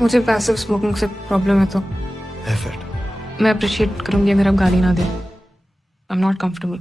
मुझे passive smoking से problem है तो मैं अप्रिशिएट करूंगी अगर आप गाली ना दें। I am not comfortable.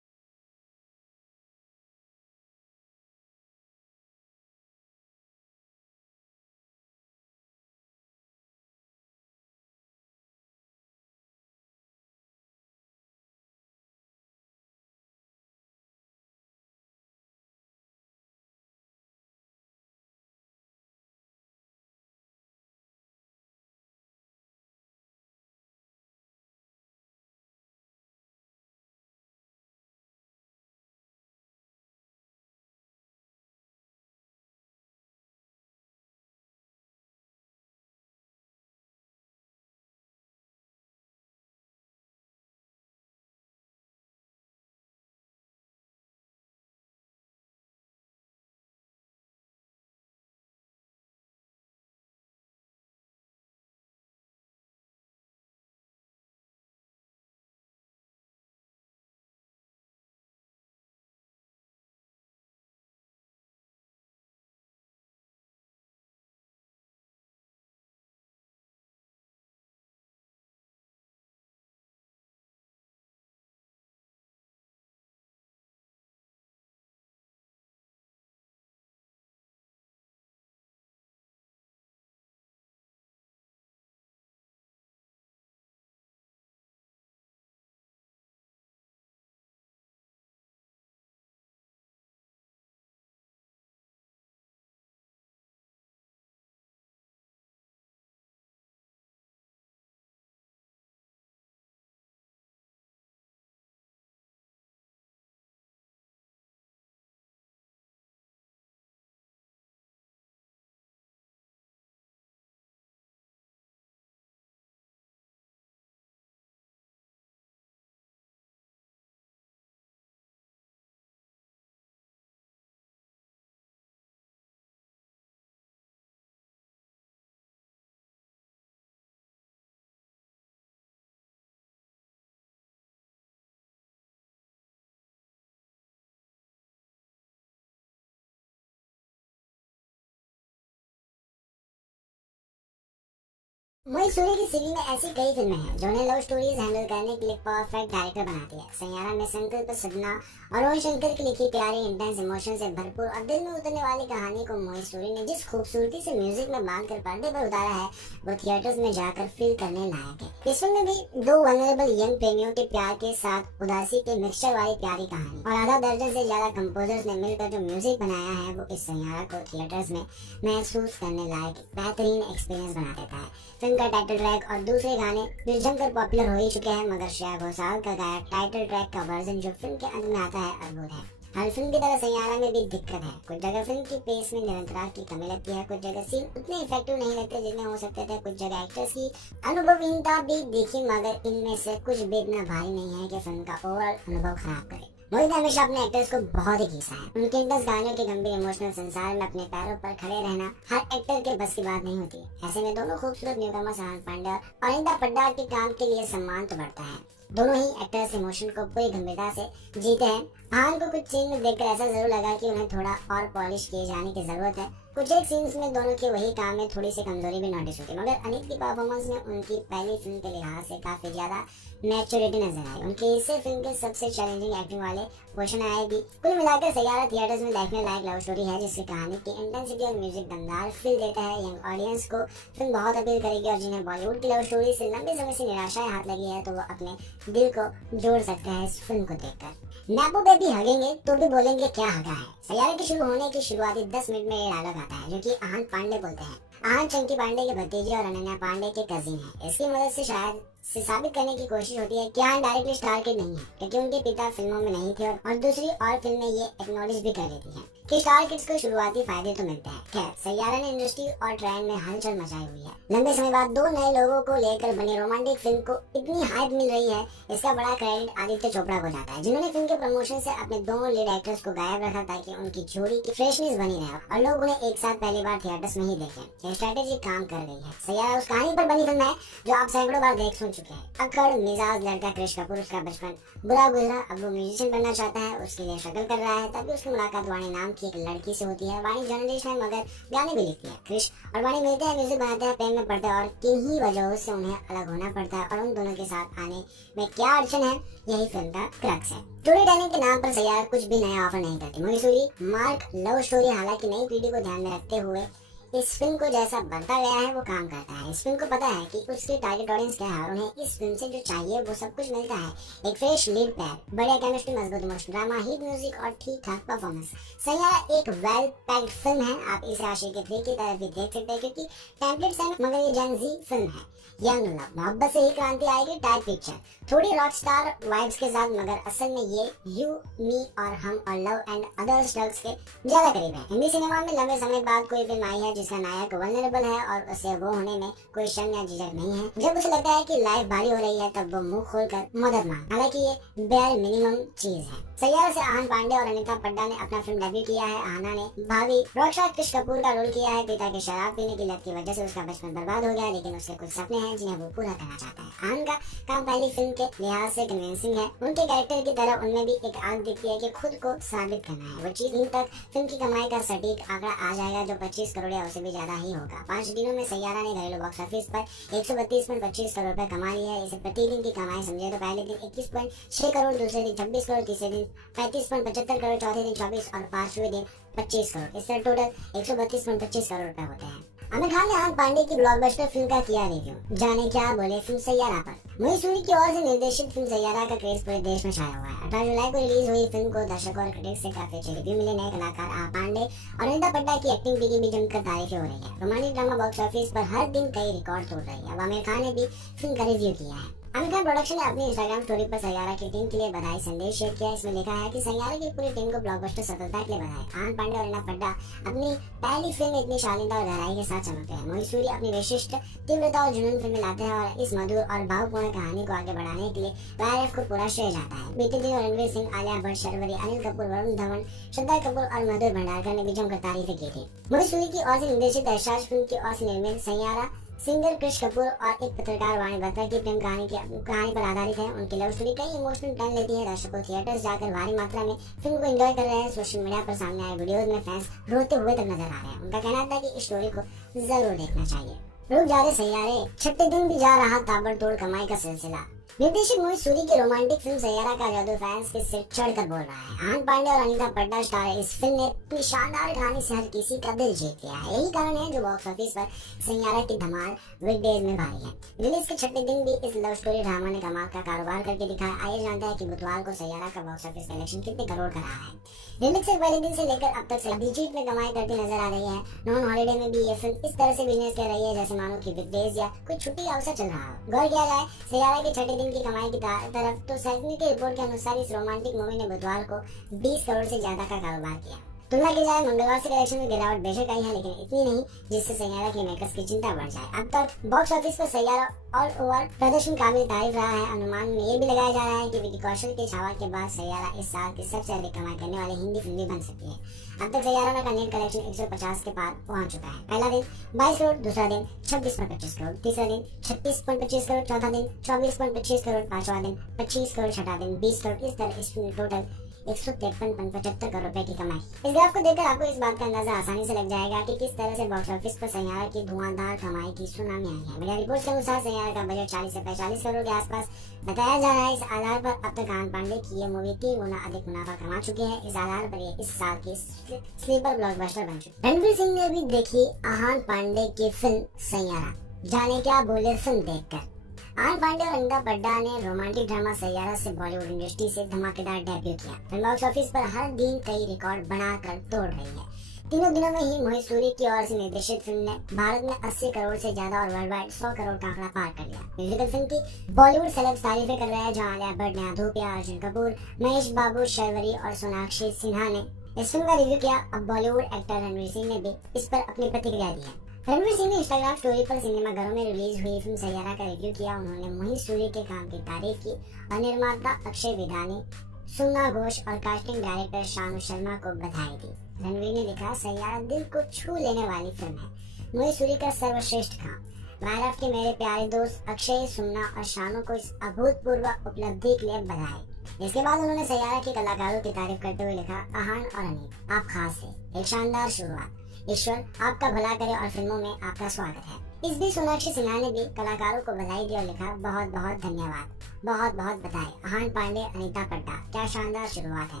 Mohit Suri की सीवी में ऐसी कई फिल्में हैं जो उन्हें लव स्टोरीज हैंडल करने के लिए परफेक्ट डायरेक्टर बनाती है। सैयारा में संकल्प सदना और रोहन शंकर की लिखी प्यारी इंटेंस इमोशन से भरपूर और दिल में उतरने वाली कहानी को मोहित सूरी ने जिस खूबसूरती से म्यूजिक में बांध कर पर्दे पर उतारा है वो थिएटर्स में जाकर फील करने लायक है। इस फिल्म में भी दो वनरेबल यंग प्रेमियों के प्यार के साथ उदासी के मिक्सचर वाली प्यारी कहानी और आधा दर्जन से ज्यादा कंपोजर्स ने मिलकर जो म्यूजिक बनाया है वो इस सैयारा को थिएटर्स में महसूस करने लायक बेहतरीन एक्सपीरियंस बना देता है। फिल्म का टाइटल ट्रैक और दूसरे गाने जो जमकर पॉपुलर हो ही चुके हैं, मगर श्रेया घोषाल का गाया टाइटल ट्रैक का वर्जन जो फिल्म के अंत में आता है अद्भुत है। हर फिल्म की तरह सैयारा में भी दिक्कत है। कुछ जगह फिल्म की पेस में निरंतरता की कमी लगती है, कुछ जगह सीन उतने इफेक्टिव नहीं लगते जितने हो सकते थे, कुछ जगह एक्टर्स की अनुभवहीनता भी दिखी, मगर इनमें से कुछ भी इतना भारी नहीं है कि फिल्म का ओवरऑल अनुभव खराब करे। मोहित ने हमेशा अपने एक्टर्स को बहुत ही खींचा है। उनके इंटेंस गानों के गंभीर इमोशनल संसार में अपने पैरों पर खड़े रहना हर एक्टर के बस की बात नहीं होती। ऐसे में दोनों खूबसूरत न्यूकमर सहान पांडे और अनिता पड्डार के काम के लिए सम्मान तो बढ़ता है। दोनों ही एक्टर्स इमोशन को पूरी गंभीरता से जीते हैं। हान को कुछ सीन में देखकर ऐसा जरूर लगा कि उन्हें थोड़ा और पॉलिश किए जाने की जरूरत है। कुछ एक सीन्स में दोनों के वही काम में थोड़ी सी कमजोरी भी नोटिस होती है, मगर अनित की परफॉर्मेंस में उनकी पहली फिल्म के लिहाज से काफी ज्यादा मैच्योरिटी नजर आई। उनके इससे फिल्म के सबसे चैलेंजिंग एक्टिंग वाले पोर्शन आएगी। कुल मिलाकर सैयारा थिएटर्स में देखने लायक लव स्टोरी है जिसकी कहानी की इंटेंसिटी और म्यूजिक दमदार फील देता है। यंग ऑडियंस को फिल्म बहुत अपील करेगी और जिन्हें बॉलीवुड की लव स्टोरी से लंबे समय से निराशाएं हाथ लगी है तो वो अपने दिल को जोड़ सकते हैं इस फिल्म को देखकर। नेपो पे भी हगेंगे तो भी बोलेंगे क्या हगा है। सैयारा के शुरू होने की शुरुआती 10 मिनट में ये डायलॉग आता है जो कि आहन पांडे बोलते हैं। आहन चंकी पांडे के भतीजे और अनन्या पांडे के कजिन है। इसकी मदद से शायद से साबित करने की कोशिश होती है कि आहन डायरेक्टली स्टार किड नहीं है, क्योंकि उनके पिता फिल्मों में नहीं थे और दूसरी और फिल्म में ये एक्नॉलेज भी कर देती है कि स्टार किड्स को शुरुआती फायदे तो मिलते हैं। खैर, सैयारा ने इंडस्ट्री और ट्रेंड में हलचल मचाई हुई है। लंबे समय बाद दो नए लोगों को लेकर बनी रोमांटिक फिल्म को इतनी हाइप मिल रही है, इसका बड़ा क्रेडिट आदित्य चोपड़ा को जाता है, जिन्होंने फिल्म के प्रमोशन से अपने दोनों लीड एक्टर्स को गायब रखा ताकि उनकी जोड़ी की फ्रेशनेस बनी रहे और लोग उन्हें एक साथ पहली बार थिएटर्स में ही देखें। ये स्ट्रेटेजी काम कर रही है। सैयारा उस कहानी पर बनी फिल्म है जो आप सैकड़ों बार देख सुन चुके हैं। अक्खड़ मिजाज लड़का क्रिश कपूर, उसका बचपन बुरा गुजरा, अब वो म्यूजिशियन बनना चाहता है, उसके लिए स्ट्रगल कर रहा है। तभी उसकी मुलाकात वाणी नाम की एक लड़की से होती है। वाणी जर्नलिस्ट है मगर गाने भी लिखती है। क्रिश और वाणी मिलते हैं, म्यूजिक बनाते हैं, प्रेम में पड़ते हैं और किन्हीं वजहों से उन्हें अलग होना पड़ता है। और उन दोनों के साथ आने में क्या अड़चन है, यही फिल्म का क्रक्स है। स्टोरी टेलिंग के नाम पर सैयारा कुछ भी नया ऑफर नहीं करती। मोहित सूरी मार्क लव स्टोरी हालांकि नई पीढ़ी को ध्यान में रखते हुए इस फिल्म को जैसा बनता गया है वो काम करता है। इस फिल्म को पता है कि उसकी टारगेट ऑडियंस क्या है और उन्हें इस फिल्म से जो चाहिए वो सब कुछ मिलता है। एक फ्रेश लीड पैर, बढ़िया केमिस्ट्री, मजबूत इमोशन ड्रामा, हिट म्यूजिक और ठीक ठाक परफॉर्मेंस। सैयारा एक वेल पैक्ड फिल्म है। आप इसे आशिकी 3 की तरह भी देख सकते हैं क्योंकि टेम्पलेट्स है, मगर ये जेन ज़ी फिल्म है। यंग लव, मोहब्बत से ही क्रांति आएगी टाइप पिक्चर, थोड़ी रॉक स्टार वाइब्स के साथ, मगर असल में ये यू मी और हम और लव एंड अदर स्ट्रगल्स के ज्यादा करीब है। हिंदी सिनेमा में लंबे समय बाद कोई फिल्म आई है जिसका नायक वल्नरेबल है और उसे वो होने में कोई शर्म या झिझक नहीं है। जब उसे लगता है कि लाइफ भारी हो रही है तब वो मुंह खोलकर मदद मांगे, हालांकि ये बेयर मिनिमम चीज है। सैयारा से आहन पांडे और अनिता पड्डा ने अपना फिल्म डेब्यू किया है। आहना ने भाभी रॉकस्टार क्रिश कपूर का रोल किया है। पिता के शराब पीने की लत की वजह से उसका बचपन बर्बाद हो गया, लेकिन उसके कुछ सपने हैं जिन्हें वो पूरा करना चाहता है। आहन का काम पहली फिल्म के लिहाज से कन्विंसिंग है। उनके कैरेक्टर की तरह उनमें भी एक आग दिखती है कि खुद को साबित करना है। वो चीज दिन तक फिल्म की कमाई का सटीक आंकड़ा आ जाएगा जो 25 करोड़ या उससे भी ज्यादा ही होगा। 5 दिनों में सैयारा ने घरेलू बॉक्स ऑफिस पर 132.25 करोड़ रुपए कमा लिया है। इसे प्रति दिन की कमाई समझे तो पहले दिन 21.6 करोड़, दूसरे दिन 26 करोड़, तीसरे दिन 35.75 करोड़, चौथे दिन 24 और 5वें दिन 25 करोड़। इससे टोटल 132.25 करोड़ रुपए होते हैं। आमिर खान ने आहन पांडे की ब्लॉकबस्टर फिल्म का किया रिव्यू, जाने क्या बोले फिल्म सैयारा पर। मोहित सूरी की ओर से निर्देशित फिल्म सैयारा का क्रेज पूरे देश में छाया हुआ है। 18 जुलाई को रिलीज हुई फिल्म को दर्शकों और क्रिटिक्स से काफी अच्छे रिव्यू मिले। नए कलाकार आहन पांडे और अनिता पड्डा की एक्टिंग की भी जमकर तारीफें हो रही है। रोमांटिक ड्रामा बॉक्स ऑफिस पर हर दिन कई रिकॉर्ड तोड़ रही है। अब आमिर खान ने भी फिल्म का रिव्यू किया है। आमिर खान प्रोडक्शन ने अपनी इंस्टाग्राम स्टोरी पर सैयारा की टीम के लिए बधाई संदेश शेयर किया। इसमें लिखा है कि सैयारा की पूरी टीम को ब्लॉकबस्टर सफलता के लिए बधाई। आहन पांडे और अनिता पड्डा अपनी पहली फिल्म में इतनी शालीनता और गहराई के साथ चमकते हैं। मोहित सूरी अपनी विशिष्ट तीव्रता और जुनून फिल्में लाते हैं और इस मधुर और भावपूर्ण कहानी को आगे बढ़ाने के लिए वायरएफ को पूरा श्रेय जाता है। बीते दिनों रणवीर सिंह, आलिया भट्ट, शर्वरी, अनिल कपूर, वरुण धवन, श्रद्धा कपूर और मधुर भंडारकर ने भी जमकर तारीफें की थी। मोहित सूरी की ओर से निर्देशित ऐशाज फिल्म की ओर से निर्मित सैयारा सिंगर क्रिश कपूर और एक पत्रकार वाणी बत्रा की प्रेम कहानी पर आधारित है। उनकी लव स्टोरी कई इमोशनल टर्न लेती है। दर्शकों थिएटर्स जाकर भारी मात्रा में फिल्म को एंजॉय कर रहे हैं। सोशल मीडिया पर सामने आए वीडियोस में फैंस रोते हुए तक नजर आ रहे हैं। उनका कहना था कि इस स्टोरी को जरूर देखना चाहिए। रुक जा रहे सैयारे, छठे दिन भी जा रहा ताबड़तोड़ कमाई का सिलसिला। निर्देशक मोहित सूरी की रोमांटिक फिल्म सैयारा का जादू फैंस के सिर चढ़कर बोल रहा है। आनंद पांडे और अनीता पड्डा स्टार है। इस फिल्म ने अपनी शानदार कहानी से हर किसी का दिल जीत लिया है। यही कारण है जो बॉक्स ऑफिस पर सैयारा की धमाल वीकडेज में भारी है। रिलीज के छठे दिन भी इस लव स्टोरी ड्रामा ने कमाल का कारोबार करके दिखाया। आइए जानते हैं कि बुधवार को सैयारा का बॉक्स ऑफिस कलेक्शन कितने करोड़ का रहा है। रिलीज से पहले दिन से लेकर अब तक अभिजीत में कमाई करती नजर आ रही है। नॉन हॉलीडे में भी ये फिल्म इस तरह से बिजनेस कर रही है जैसे मानो कि वीकडेज या कोई छुट्टी अवसर चल रहा हो। गौर किया जाए सैयारा के छठे दिन की कमाई की तरफ तो सैफनी की रिपोर्ट के अनुसार इस रोमांटिक मूवी ने बुधवार को 20 करोड़ से ज्यादा का कारोबार किया। तुलना की जाए मंगलवार से कलेक्शन में गिरावट बेशक आई है, लेकिन इतनी नहीं जिससे सैयारा के मेकर्स की चिंता बढ़ जाए। अब तक बॉक्स ऑफिस पर सैयारा ऑल ओवर प्रदर्शन काबिल तारीफ रहा है। अनुमान में ये भी लगाया जा रहा है कि विकी कौशल के छावा के बाद सैयारा इस साल की सबसे अधिक कमाई करने वाली हिंदी फिल्म भी बन सकती है। अब तक सैयारा का नेट कलेक्शन 150 के पार पहुंच चुका है। पहला दिन 22 करोड़, दूसरा दिन 26.25 करोड़, तीसरा दिन 36.25 करोड़, चौथा दिन 24.25 करोड़, पांचवा दिन 25 करोड़, छठा दिन 20 करोड़। इस तरह इस फिल्म टोटल 153.75 करोड़ रुपए की कमाई। इस ग्राफ को देखकर आपको इस बात का अंदाजा आसानी से लग जाएगा कि किस तरह से बॉक्स ऑफिस पर सैयारा की धुआंधार कमाई की सुनामी आई है। मीडिया रिपोर्ट के अनुसार सैयारा का बजट 40 से 45 करोड़ के आसपास बताया जा रहा है। इस आधार पर अब तक आनंद पांडे की ये मूवी 3 गुना अधिक मुनाफा कमा चुकी है। इस आधार पर ये इस साल की स्लीपर ब्लॉकबस्टर बन चुकी है। रणवीर सिंह ने भी देखी आनंद पांडे की फिल्म सैयारा। जाने क्या बोले फिल्म देखकर। आनंद पांडे और अनीता पड्डा ने रोमांटिक ड्रामा सैयारा से बॉलीवुड इंडस्ट्री से धमाकेदार डेब्यू किया। फिल्म बॉक्स ऑफिस पर हर दिन कई रिकॉर्ड बनाकर तोड़ रही है। तीनों दिनों में ही मोहित सूरी की ओर से निर्देशित फिल्म ने भारत में 80 करोड़ से ज्यादा और वर्ल्ड वाइड 100 करोड़ का आंकड़ा पार कर लिया। म्यूजिकल फिल्म की बॉलीवुड सेलेब्स तारीफें कर रहे हैं, जहां आलिया भट्ट, नेहा धूपिया, अर्जुन कपूर, महेश बाबू, शर्वरी और सोनाक्षी सिन्हा ने इस फिल्म का रिव्यू किया। अब बॉलीवुड एक्टर रणवीर सिंह ने भी इस पर अपनी प्रतिक्रिया दी है। रणवीर सिंह ने इंस्टाग्राम स्टोरी पर सिनेमाघरों में रिलीज हुई फिल्म सैयारा का रिव्यू किया। उन्होंने मोहित सूरी के काम की तारीफ की और निर्माता अक्षय विधानी, सुमना घोष और कास्टिंग डायरेक्टर शानू शर्मा को बधाई दी। रणवीर ने लिखा, सैयारा दिल को छू लेने वाली फिल्म है। मोहित सूरी का सर्वश्रेष्ठ काम। वायरफ के मेरे प्यारे दोस्त अक्षय, सुमना और शानू को इस अभूतपूर्व उपलब्धि के लिए बधाई। इसके बाद उन्होंने सैयारा के कलाकारों की तारीफ करते हुए लिखा, आहान और अनीत आप खास थे, एक शानदार शुरुआत। ईश्वर आपका भला करे और फिल्मों में आपका स्वागत है। इस बीच सोनाक्षी सिन्हा ने भी कलाकारों को बधाई दी और लिखा, बहुत बहुत धन्यवाद, बहुत बहुत बधाई। आनंद पांडे, अनीता पड्डा, क्या शानदार शुरुआत है।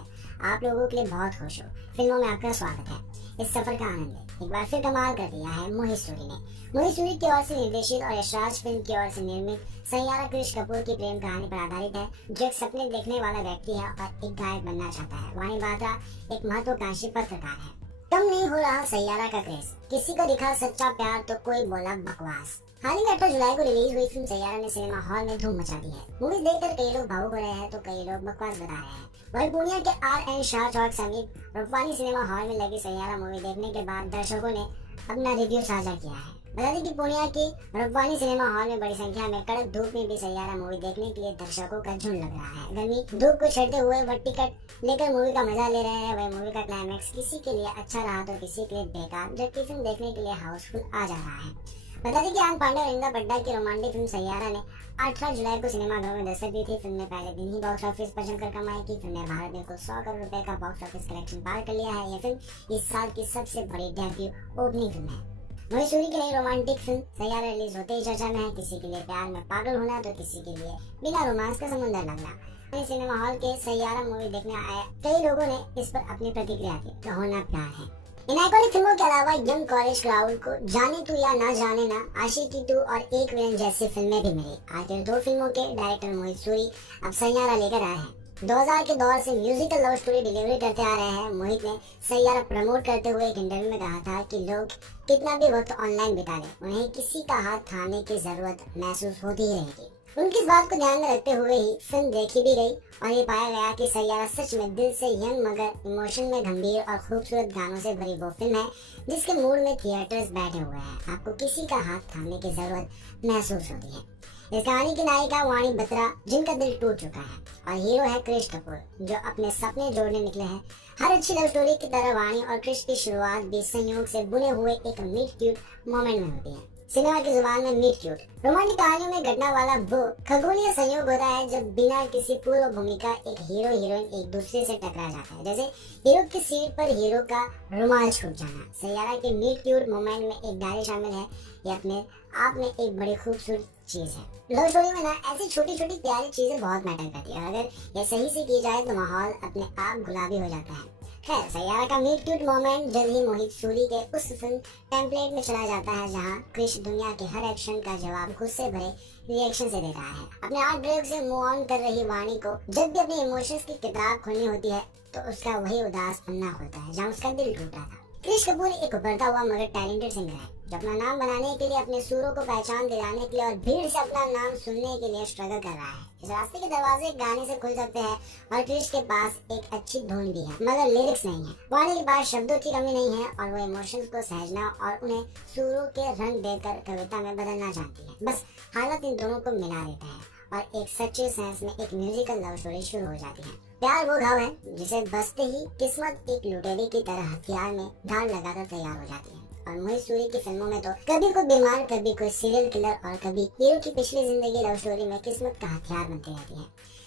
आप लोगों के लिए बहुत खुश हो, फिल्मों में आपका स्वागत है। इस सफर का आनंद है। एक बार फिर कमाल कर दिया है मोहित सूरी ने। मोहित सूरी की ओर से निर्देशित और यशराज फिल्म की ओर से निर्मित सैयारा कृष कपूर की प्रेम कहानी पर आधारित है, जो एक सपने देखने वाला व्यक्ति है और एक गायक बनना चाहता है। वाणी बात्रा एक महत्वाकांक्षी पत्रकार है। कम नहीं हो रहा सैयारा का क्रेज, किसी को दिखा सच्चा प्यार तो कोई बोला बकवास। हाल ही में 18 जुलाई को रिलीज हुई फिल्म सैयारा ने सिनेमा हॉल में धूम मचा दी है। मूवी देखकर कई लोग भावुक हो रहे हैं तो कई लोग बकवास बता रहे हैं। वहीं पूर्णिया के RN शाह चौक समीप रूपवानी सिनेमा हॉल में लगी सैयारा मूवी देखने के बाद दर्शकों ने अपना रिव्यू साझा किया है। बता दें कि पूर्णिया की रूपवानी सिनेमा हॉल में बड़ी संख्या में कड़क धूप में भी सैयारा मूवी देखने के लिए दर्शकों का झुंड लग रहा है। गर्मी धूप को छेड़ते हुए वह टिकट लेकर मूवी का मजा ले रहे हैं। वह मूवी का क्लाइमैक्स किसी के लिए अच्छा रहा तो किसी के लिए बेकार, जबकि फिल्म देखने के लिए हाउसफुल आ जा रहा है। बता दें कि आनंद पांडे और अनीता पड्डा की रोमांटिक फिल्म सैयारा ने 18 जुलाई को सिनेमाघरों में दस्तक दी थी। फिल्म ने पहले दिन ही बॉक्स ऑफिस पर जमकर कमाई की। फिल्म ने भारत में कुल 100 करोड़ रुपए का बॉक्स ऑफिस कलेक्शन पार कर लिया है। यह फिल्म इस साल की सबसे बड़ी डेब्यू ओपनिंग फिल्म है। मोहित सूरी की नई रोमांटिक फिल्म सैयारा रिलीज होते ही चर्चा में है। किसी के लिए प्यार में पागल होना तो किसी के लिए बिना रोमांस का समुंदर लगना। सिनेमा हॉल के सैयारा मूवी देखने आए कई लोगों ने इस पर अपनी प्रतिक्रिया दी। तो होना प्यार है। इन आइकॉनिक फिल्मों के अलावा यंग कॉलेज क्राउड को जाने तू या ना जाने ना, आशिकी 2 और एक विलन जैसी फिल्में भी मिली। आखिर 2 फिल्मों के डायरेक्टर मोहित सूरी अब सैयारा लेकर आए हैं। 2000 के दौर से म्यूजिकल लव स्टोरी डिलीवरी करते आ रहे हैं। मोहित ने सैयारा प्रमोट करते हुए एक इंटरव्यू में कहा था कि लोग कितना भी वक्त ऑनलाइन बिता लें, उन्हें किसी का हाथ थामने की जरूरत महसूस होती ही रहेगी। उनकी इस बात को ध्यान में रखते हुए ही फिल्म देखी भी गई और ये पाया गया कि सैयारा सच में दिल से यंग मगर इमोशन में गंभीर और खूबसूरत गानों से भरी वो फिल्म है जिसके मूड में थिएटर्स बैठे हुए हैं। आपको किसी का हाथ थामने की जरूरत महसूस होती है। इस कहानी की नायिका वाणी बत्रा, जिनका दिल टूट चुका है, और हीरो है कृष कपूर, जो अपने सपने जोड़ने निकले हैं। हर अच्छी लव स्टोरी की तरह वाणी और कृष की शुरुआत भी संयोग से बुने हुए एक मीट क्यूट मोमेंट में होती है। सिनेमा की जुबान में मीट क्यूट। रोमांटिक कहानियों में घटना वाला वो खगोलीय संयोग होता है जब बिना किसी पूर्व भूमिका एक हीरो हीरोइन एक दूसरे से टकरा जाता है, जैसे हीरो की सीट पर हीरो का रुमाल छूट जाना। सैयारा के मीट क्यूट मोमेंट में एक डायरी शामिल है, ये अपने आप में एक बड़ी खूबसूरत चीज है। लव स्टोरी में ना ऐसी छोटी छोटी प्यारी चीजें बहुत मैटर करती है, और अगर ये सही से की जाए तो माहौल अपने आप गुलाबी हो जाता है। खैर, सैयारा का मीट क्यूट मोमेंट जल्द ही मोहित सूरी के उस फिल्म टेम्पलेट में चला जाता है जहां क्रिश दुनिया के हर एक्शन का जवाब गुस्से भरे रिएक्शन से दे रहा है। अपने हार्ट ब्रेक से मूव ऑन कर रही वाणी को जब भी अपने इमोशंस की किताब खोलनी होती है तो उसका वही उदास पन्ना खोलता है जहां उसका दिल टूटा था। क्रिश कपूर एक उभरता हुआ मगर टैलेंटेड सिंगर है जो अपना नाम बनाने के लिए, अपने सुरों को पहचान दिलाने के लिए और भीड़ से अपना नाम सुनने के लिए स्ट्रगल कर रहा है। इस रास्ते के दरवाजे गाने से खुल सकते हैं और क्रिश के पास एक अच्छी धुन भी है मगर लिरिक्स नहीं है। वाणी के पास शब्दों की कमी नहीं है और वो इमोशंस को सहजना और उन्हें सुरों के रंग देकर कविता में बदलना चाहती है। बस हालत इन दोनों को मिला देता है और एक सच्चे सेंस में एक म्यूजिकल लव स्टोरी शुरू हो जाती है। प्यार वो घाव है जिसे बसते ही किस्मत एक लुटेरे की तरह हथियार में ढाल लगाकर तैयार हो जाती है। और मोहित सूरी की फिल्मों में तो कभी कोई बीमार, कभी कोई सीरियल किलर और कभी हीरो की पिछली जिंदगी लव स्टोरी में किस्मत का हथियार बनती रहती है।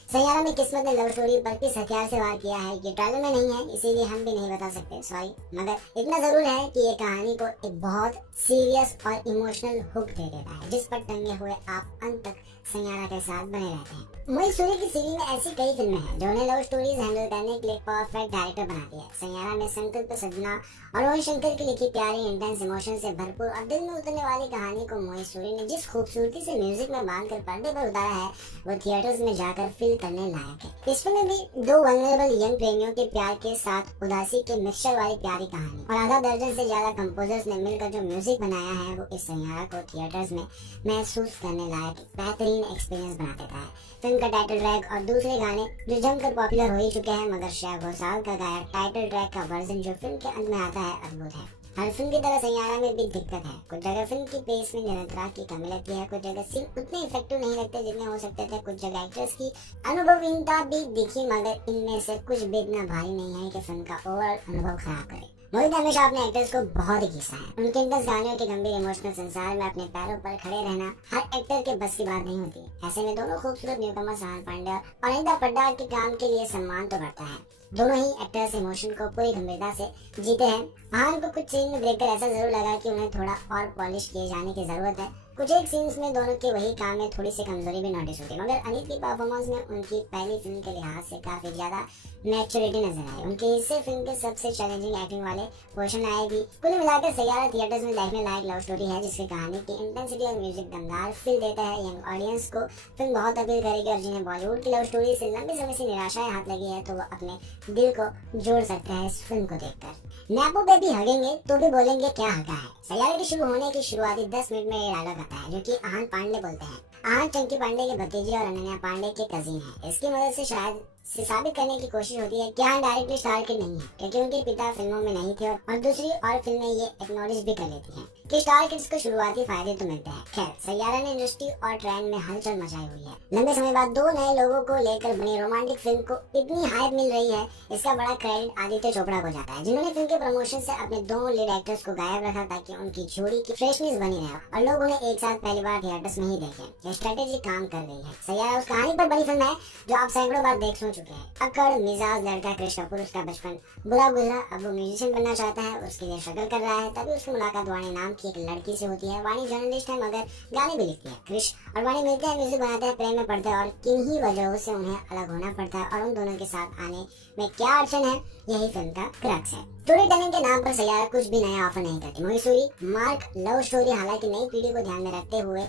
सैयारा में किस्मत ने लव स्टोरी पर किस हथियार से वार किया है ये ट्रेलर में नहीं है, इसीलिए हम भी नहीं बता सकते, सॉरी। मगर इतना जरूर है कि ये कहानी को एक बहुत सीरियस और इमोशनल हुक दे देता है जिस पर टंगे हुए आप अंत तक सैयारा के साथ बने रहते हैं। मोहित सूरी की सीरीज में ऐसी कई फिल्में हैं जो उन्हें लव स्टोरीज हैंडल करने के लिए परफेक्ट डायरेक्टर बनाती है। सैयारा में संकल्प सजना और रोहन शंकर की लिखी प्यारी इंटेंस इमोशन से भरपूर और दिल में उतरने वाली कहानी को मोहित सूरी ने जिस खूबसूरती से म्यूजिक में बांधकर पर्दे पर उतारा है वो थिएटर्स में जाकर फील करने लायक है। इस फिल्म में भी दो वल्नरेबल यंग प्रेमियों के प्यार के साथ उदासी के मिक्सचर वाली प्यारी कहानी और आधा दर्जन से ज्यादा कंपोजर्स ने मिलकर जो म्यूजिक बनाया है वो इस सैयारा को थिएटर्स में महसूस करने लायक बेहतरीन एक्सपीरियंस बना देता है। फिल्म का टाइटल ट्रैक और दूसरे गाने जो जमकर पॉपुलर हो ही चुके हैं मगर श्रेया घोषाल का गाया टाइटल ट्रैक का वर्जन जो फिल्म के अंत में आता है अद्भुत है। हर फिल्म की तरह सैयारा में भी दिक्कत है, कुछ जगह फिल्म की पेस में निरंतरता की कमी लगती है, कुछ जगह सीन उतने इफेक्टिव नहीं लगते जितने हो सकते थे, कुछ जगह एक्टर्स की अनुभवहीनता भी दिखी मगर इनमें से कुछ भी इतना भारी नहीं है कि फिल्म का ओवरऑल अनुभव खराब करे। मोहित हमेशा अपने एक्टर्स को बहुत ही घिसा है। उनके इंटेंस गानों के गंभीर इमोशनल संसार में अपने पैरों पर खड़े रहना हर एक्टर के बस की बात नहीं होती। ऐसे में दोनों खूबसूरत न्यूकमर सहान पांड्या और अनिता पड्डार के काम के लिए सम्मान तो बढ़ता है। दोनों ही एक्टर्स इमोशन को पूरी गंभीरता से जीते हैं। हाँ, को कुछ सीन में देखकर ऐसा जरूर लगा कि उन्हें थोड़ा और पॉलिश किए जाने की जरूरत है। कुछ एक सीन्स में दोनों के वही काम में थोड़ी सी कमजोरी भी नोटिस होती है मगर अनित की परफॉर्मेंस में उनकी पहली फिल्म के लिहाज से काफी ज्यादा मैच्योरिटी नजर आई। उनके हिस्से फिल्म के सबसे चैलेंजिंग एक्टिंग वाले पोर्शन आएगी। कुल मिलाकर सैयारा थिएटर्स में देखने लायक लव स्टोरी है जिसकी कहानी की इंटेंसिटी और म्यूजिक दमदार फील देता है। यंग ऑडियंस को फिल्म बहुत अपील करेगी और जिन्हें बॉलीवुड की लव स्टोरी से लंबे समय से निराशाएं हाथ लगी है तो वो अपने दिल को जोड़ सकते हैं इस फिल्म को देखकर। नैपो पे भी हगेंगे तो भी बोलेंगे क्या हगा है। सैयारा के शुरू होने की शुरुआती 10 मिनट में ये डायलॉग आता है जो कि आहन पांडे बोलते हैं। आहन चंकी पांडे के भतीजे और अनन्या पांडे के कजिन है। इसकी मदद से शायद साबित करने की कोशिश होती है कि आहन डायरेक्टली स्टार किड नहीं है क्योंकि उनके पिता फिल्मों में नहीं थे और दूसरी और फिल्में ये एक्नॉलेज भी कर लेती हैं कि स्टार किड्स को शुरुआती फायदे तो मिलते हैं। खैर, सैयारा ने इंडस्ट्री और ट्रेंड में हलचल मचाई हुई है। लंबे समय बाद दो नए लोगों को लेकर बनी रोमांटिक फिल्म को इतनी हाइप मिल रही है, इसका बड़ा क्रेडिट आदित्य चोपड़ा को जाता है जिन्होंने फिल्म के प्रमोशन से अपने दोनों लीड एक्टर्स को गायब रखा ताकि उनकी जोड़ी की फ्रेशनेस बनी रहे और लोग उन्हें एक साथ पहली बार थिएटर्स में ही देखें। ये स्ट्रेटेजी काम कर रही है। सैयारा उस कहानी पर बनी फिल्म है जो आप सैकड़ों बार देख सुन चुके हैं। अक्कड़ मिजाज लड़का क्रिश कपूर, उसका बचपन बुरा गुजरा, अब वो म्यूजिशियन बनना चाहता है, उसके लिए स्ट्रगल कर रहा है। तभी उसकी मुलाकात वाणी नाम की एक लड़की से होती है। वाणी जर्नलिस्ट है मगर गाने भी लिखती है। क्रिश और वाणी मिलते हैं, म्यूजिक बनाते हैं, प्रेम में पड़ते हैं और किन्हीं वजहों से उन्हें अलग होना पड़ता है और उन दोनों के साथ आने में क्या अड़चन है यही फिल्म का क्रक्स है। स्टोरी टेलिंग के नाम पर सैयारा कुछ भी नया ऑफर नहीं करती। मोहित सूरी मार्क लव स्टोरी हालांकि नई पीढ़ी को ध्यान में रखते हुए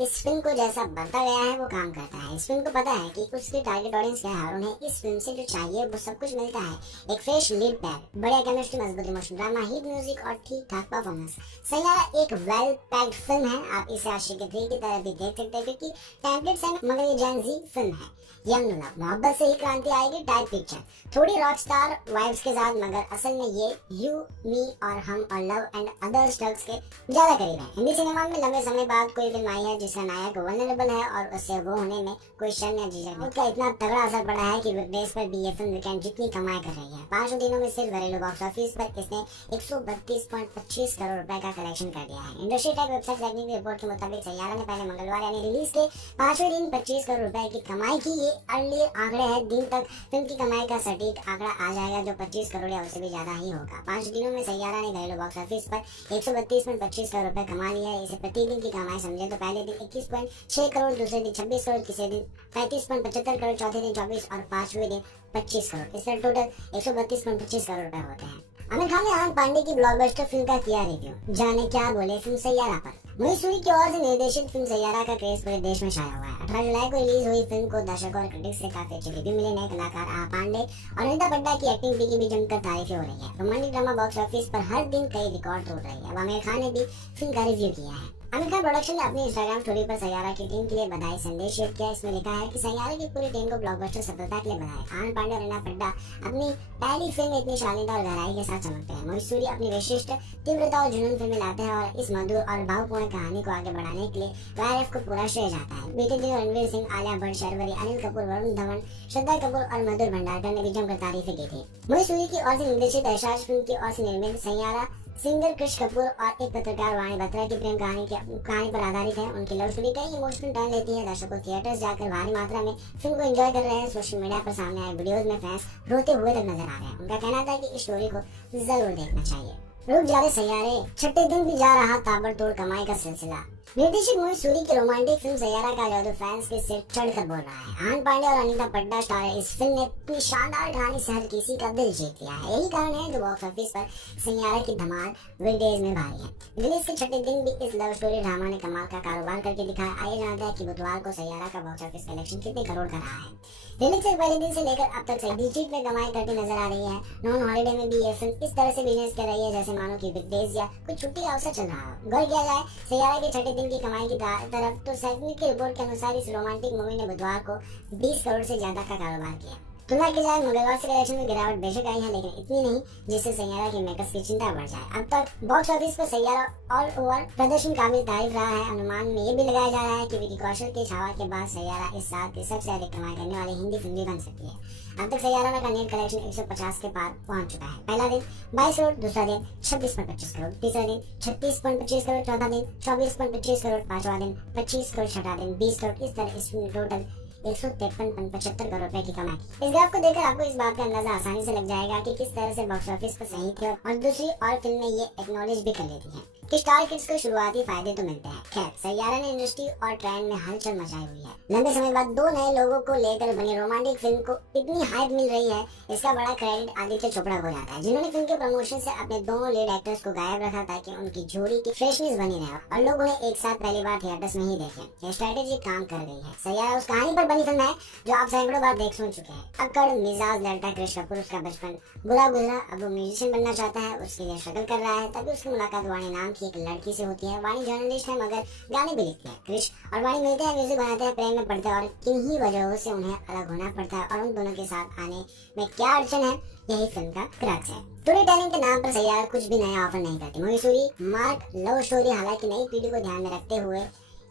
इस फिल्म को जैसा बनता गया है वो काम करता है। इस फिल्म को पता है कि उसकी टारगेट ऑडियंस क्या है और उन्हें इस फिल्म से जो चाहिए वो सब कुछ मिलता है। एक फ्रेश लीड पैर, बढ़िया केमिस्ट्री, मजबूत इमोशन ड्रामा, हिट म्यूजिक और ठीक ठाक परफॉर्मेंस। सैयारा एक वेल पैक्ड फिल्म है। आप इसे आशिकी 3 की तरह भी देख सकते हैं क्योंकि टेम्पलेट्स है मगर ये जेन ज़ी फिल्म है। यंग लव, मोहब्बत से ही क्रांति आएगी टाइप पिक्चर, थोड़ी रॉक स्टार वाइब्स के साथ मगर असल में ये यू मी और हम और लव एंड अदर स्ट्रगल्स के ज्यादा करीब है। हिंदी सिनेमा में लंबे समय बाद कोई फिल्म आई है जिसका नायक वल्नरेबल है और उससे वो होने में कोई शर्म या झिझक नहीं। उसका इतना तगड़ा असर पड़ा है कि बिग बेस पर भी ये फिल्म वीकेंड जितनी कमाई कर रही है, 5 दिनों में सिर्फ घरेलू बॉक्स ऑफिस पर इसने 132.25 करोड़ रुपए का कलेक्शन कर दिया है। इंडस्ट्री टेक वेबसाइट रैंकिंग की रिपोर्ट के मुताबिक सैयारा ने पहले मंगलवार यानी रिलीज के 5वें दिन 25 करोड़ रुपए की कमाई की। ये अर्ली आंकड़े हैं, दिन तक फिल्म की कमाई का सटीक आंकड़ा आ जाएगा जो 25 करोड़ या उससे भी ज्यादा ही होगा। 5 दिनों में सैयारा ने घरेलू बॉक्स ऑफिस पर 132.25 करोड़ रुपए कमा लिया है। इसे प्रतिदिन की कमाई समझे तो पहले दिन 21.6 करोड़, दूसरे दिन 26 करोड़, तीसरे दिन 35.75 करोड़, चौथे दिन 24 और 5वें दिन 25 करोड़। इससे टोटल 132.25 करोड़ रुपए होते हैं। आमिर खान ने आनंद पांडे की ब्लॉकबस्टर फिल्म का किया रिव्यू, जाने क्या बोले फिल्म सैयारा पर। मनीष सूरी की ओर से निर्देशित फिल्म सैयारा का क्रेज पूरे देश में छाया हुआ है। 18 जुलाई को रिलीज हुई फिल्म को दर्शकों और क्रिटिक्स से काफी अच्छे रिव्यू मिले। नए कलाकार आ पांडे और अनिता पड्डा की एक्टिंग की भी जमकर तारीफें हो रही है। रोमांटिक ड्रामा बॉक्स ऑफिस पर हर दिन कई रिकॉर्ड तोड़ रही है। अब आमिर खान ने भी फिल्म का रिव्यू किया है। आमिर खान प्रोडक्शन ने अपनी इंस्टाग्राम स्टोरी पर सैयारा की टीम के लिए बधाई संदेश शेयर किया। इसमें लिखा है कि सैयारा की पूरी टीम को ब्लॉकबस्टर सफलता के लिए बधाई। आनंद पांडे और अनिता पड्डा अपनी पहली फिल्म में इतनी शालीनता और गहराई के साथ चमकते हैं। मनीष सूरी अपनी विशिष्ट तीव्रता और जुनून फिल्में लाते हैं और इस मधुर और भावपूर्ण कहानी को आगे बढ़ाने के लिए वायरएफ को पूरा श्रेय जाता है। बीते दिन रणवीर सिंह, आलिया भट्ट, शर्वरी, अनिल कपूर, वरुण धवन, श्रद्धा कपूर और मधुर भंडारकर ने भी जमकर तारीफें की थी। मनीष सूरी की ओर से निर्देशित ऐशाज फिल्म की ओर से निर्मित सैयारा सिंगर कृष कपूर और एक पत्रकार वाणी बत्रा की प्रेम कहानी पर आधारित है। उनकी लव स्टोरी कई इमोशनल टर्न लेती है। दर्शकों थिएटर्स जाकर भारी मात्रा में फिल्म को एंजॉय कर रहे हैं। सोशल मीडिया पर सामने आए वीडियोस में फैंस रोते हुए तक नजर आ रहे हैं। उनका कहना था कि इस स्टोरी को जरूर देखना चाहिए। रुक जा रहे सैयारे, छठे दिन भी जा रहा ताबड़तोड़ कमाई का सिलसिला। निर्देशक मनीष सूरी की रोमांटिक फिल्म सैयारा का जादू फैंस के सिर चढ़कर बोल रहा है। आनंद पांडे और अनिता पड्डा स्टार इस फिल्म ने अपनी शानदार कहानी से हर किसी का दिल जीत लिया है। यही कारण है कि बॉक्स ऑफिस पर सैयारा की धमाल वीकडेज में भारी है। रिलीज के छठे दिन भी इस लव स्टोरी ड्रामा ने कमाल का कारोबार करके दिखाया। आइए जानते हैं कि बुधवार को सैयारा का बॉक्स ऑफिस कलेक्शन कितने करोड़ का रहा है। रिलीज से पहले दिन से लेकर अब तक सही डिजिट में कमाई करती नजर आ रही है। नॉन हॉलीडे में भी ये फिल्म इस तरह से बिजनेस कर रही है जैसे मानो कि वीकडेज या कुछ छुट्टी का अवसर चल रहा हो। गौर किया जाए सैयारा के छठे दिन की कमाई की तरफ तो सैनिक की रिपोर्ट के अनुसार इस रोमांटिक मूवी ने बुधवार को 20 करोड़ से ज्यादा का कारोबार किया। तुलना की जाए मंगलवार से कलेक्शन में गिरावट बेशक आई है, लेकिन इतनी नहीं जिससे सैयारा के मेकर्स की चिंता बढ़ जाए। अब तक बॉक्स ऑफिस पर सैयारा ऑल ओवर प्रदर्शन काबिल तारीफ रहा है। अनुमान में ये भी लगाया जा रहा है कि विकी कौशल के छावा के बाद सैयारा इस साल की सबसे अधिक कमाई करने वाली हिंदी फिल्म भी बन सकती है। अब तक सैयारा का नेट कलेक्शन 150 के पार पहुंच चुका है। पहला दिन 22 करोड़, दूसरा दिन 26.25 करोड़, तीसरा दिन 36.25 करोड़, चौथा दिन 24.25 करोड़, पांचवा दिन 25 करोड़, छठा दिन 20 करोड़। इस तरह इस फिल्म टोटल 153.75 करोड़ रुपए की कमाई। इस ग्राफ को देखकर आपको इस बात का अंदाजा आसानी से लग जाएगा कि किस तरह से बॉक्स ऑफिस पर सही थी और दूसरी और फिल्में ये एक्नॉलेज भी कर लेती हैं कि स्टार किड्स को शुरुआती फायदे तो मिलते हैं। खैर, सैयारा ने इंडस्ट्री और ट्रेंड में हलचल मचाई हुई है। लंबे समय बाद दो नए लोगों को लेकर बनी रोमांटिक फिल्म को इतनी हाइप मिल रही है, इसका बड़ा क्रेडिट आदित्य चोपड़ा को जाता है, जिन्होंने फिल्म के प्रमोशन से अपने दोनों लीड एक्टर्स को गायब रखा ताकि उनकी जोड़ी की फ्रेशनेस बनी रहे और लोग उन्हें एक साथ पहली बार थिएटर्स में ही देखें। ये स्ट्रेटेजी काम कर गई है। सैयारा उस कहानी पर बनी फिल्म है जो आप सैकड़ों बार देख सुन चुके हैं। अक्कड़ मिजाज लड़का कृष कपूर, उसका बचपन बुरा गुजरा, अब वो म्यूजिशियन बनना चाहता है, उसके लिए स्ट्रगल कर रहा है। तभी उसकी मुलाकात वाणी नाम की एक लड़की से होती है। वाणी जर्नलिस्ट है मगर गाने भी लिखती है। कृष और वाणी मिलते हैं, म्यूजिक बनाते हैं, प्रेम में पड़ते हैं और किन्हीं वजहों से उन्हें अलग होना पड़ता है। और उन दोनों के साथ आने में क्या अड़चन है, यही फिल्म का क्रक्स है। स्टोरी टेलिंग के नाम पर सैयारा कुछ भी नया ऑफर नहीं करती। Manish Suri mark love story, हालांकि नई पीढ़ी को ध्यान में रखते हुए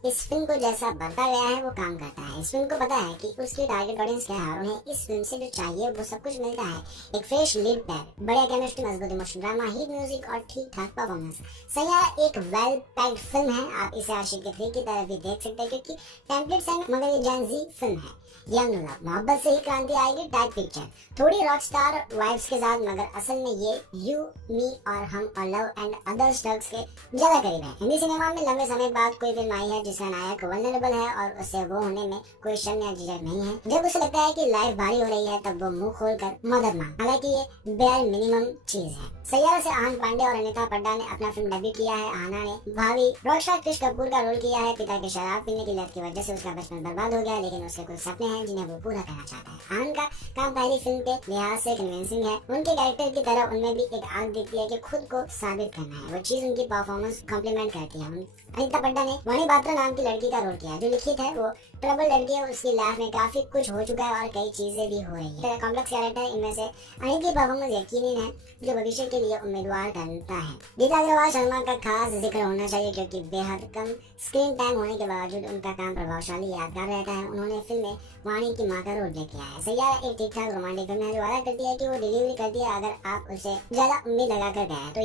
इस फिल्म को जैसा बरता गया है वो काम करता है। इस फिल्म को पता है कि उसकी टारगेट ऑडियंस क्या है और उन्हें इस फिल्म से जो चाहिए वो सब कुछ मिलता है। एक फ्रेश लीड पैर, बढ़िया केमिस्ट्री, मजबूत इमोशन ड्रामा, हिट म्यूजिक और ठीक ठाक परफॉर्मेंस। सैयारा एक वेल पैक्ड फिल्म है। आप इसे आशिक 3 की तरह भी देख सकते हैं क्योंकि टेम्पलेट्स है मगर ये जेन ज़ी फिल्म है। यंग लव, मोहब्बत से ही क्रांति आएगी टाइप पिक्चर, थोड़ी रॉक स्टार वाइब्स के साथ, मगर असल में ये यू मी और हम और लव एंड अदर स्ट्रग्स के ज्यादा करीब है। हिंदी सिनेमा में लंबे समय बाद कोई फिल्म आई है जिसका नायक वल्नरेबल है और उससे वो होने में कोई शर्म या झिझक नहीं है। जब उसे लगता है कि लाइफ भारी हो रही है तब वो मुंह खोलकर मदद मांग, हालांकि ये बेयर मिनिमम चीज है। सैयारा से आनंद पांडे और अनिता पड्डा ने अपना फिल्म डेब्यू किया है। आना ने भावी रॉकस्टार कृष कपूर का रोल किया है। पिता के शराब पीने की लत की वजह से उसका बचपन बर्बाद हो गया, लेकिन उसके कुछ सपने हैं जिन्हें वो पूरा करना चाहता है। आनंद का काम पहली फिल्म के लिहाज से कन्विंसिंग है। उनके कैरेक्टर की तरह उनमें भी एक आग दिखती है कि खुद को साबित करना है। वो चीज उनकी परफॉर्मेंस कॉम्प्लीमेंट करती है। अनिता पड्डा ने वाणी बत्रा नाम की लड़की का रोल किया है। जो लिखित है वो ट्रबल लड़की है, उसकी लाइफ में काफी कुछ हो चुका है और कई चीजें भी हो रही है। कॉम्प्लेक्स कैरेक्टर इनमें से अनिल की परफॉर्मेंस यकीनन है जो भविष्य के लिए उम्मीदवार करता है। गीता अग्रवाल शर्मा का खास जिक्र होना चाहिए क्योंकि बेहद कम स्क्रीन टाइम होने के बावजूद उनका काम प्रभावशाली यादगार रहता है। उन्होंने फिल्म में वाणी की मां का रोल प्ले किया है। सैयारा एक ठीक ठाक रोमांटिक फिल्म है जो वादा करती है कि वो डिलीवरी करती है अगर आप उसे ज्यादा उम्मीद लगा कर गए तो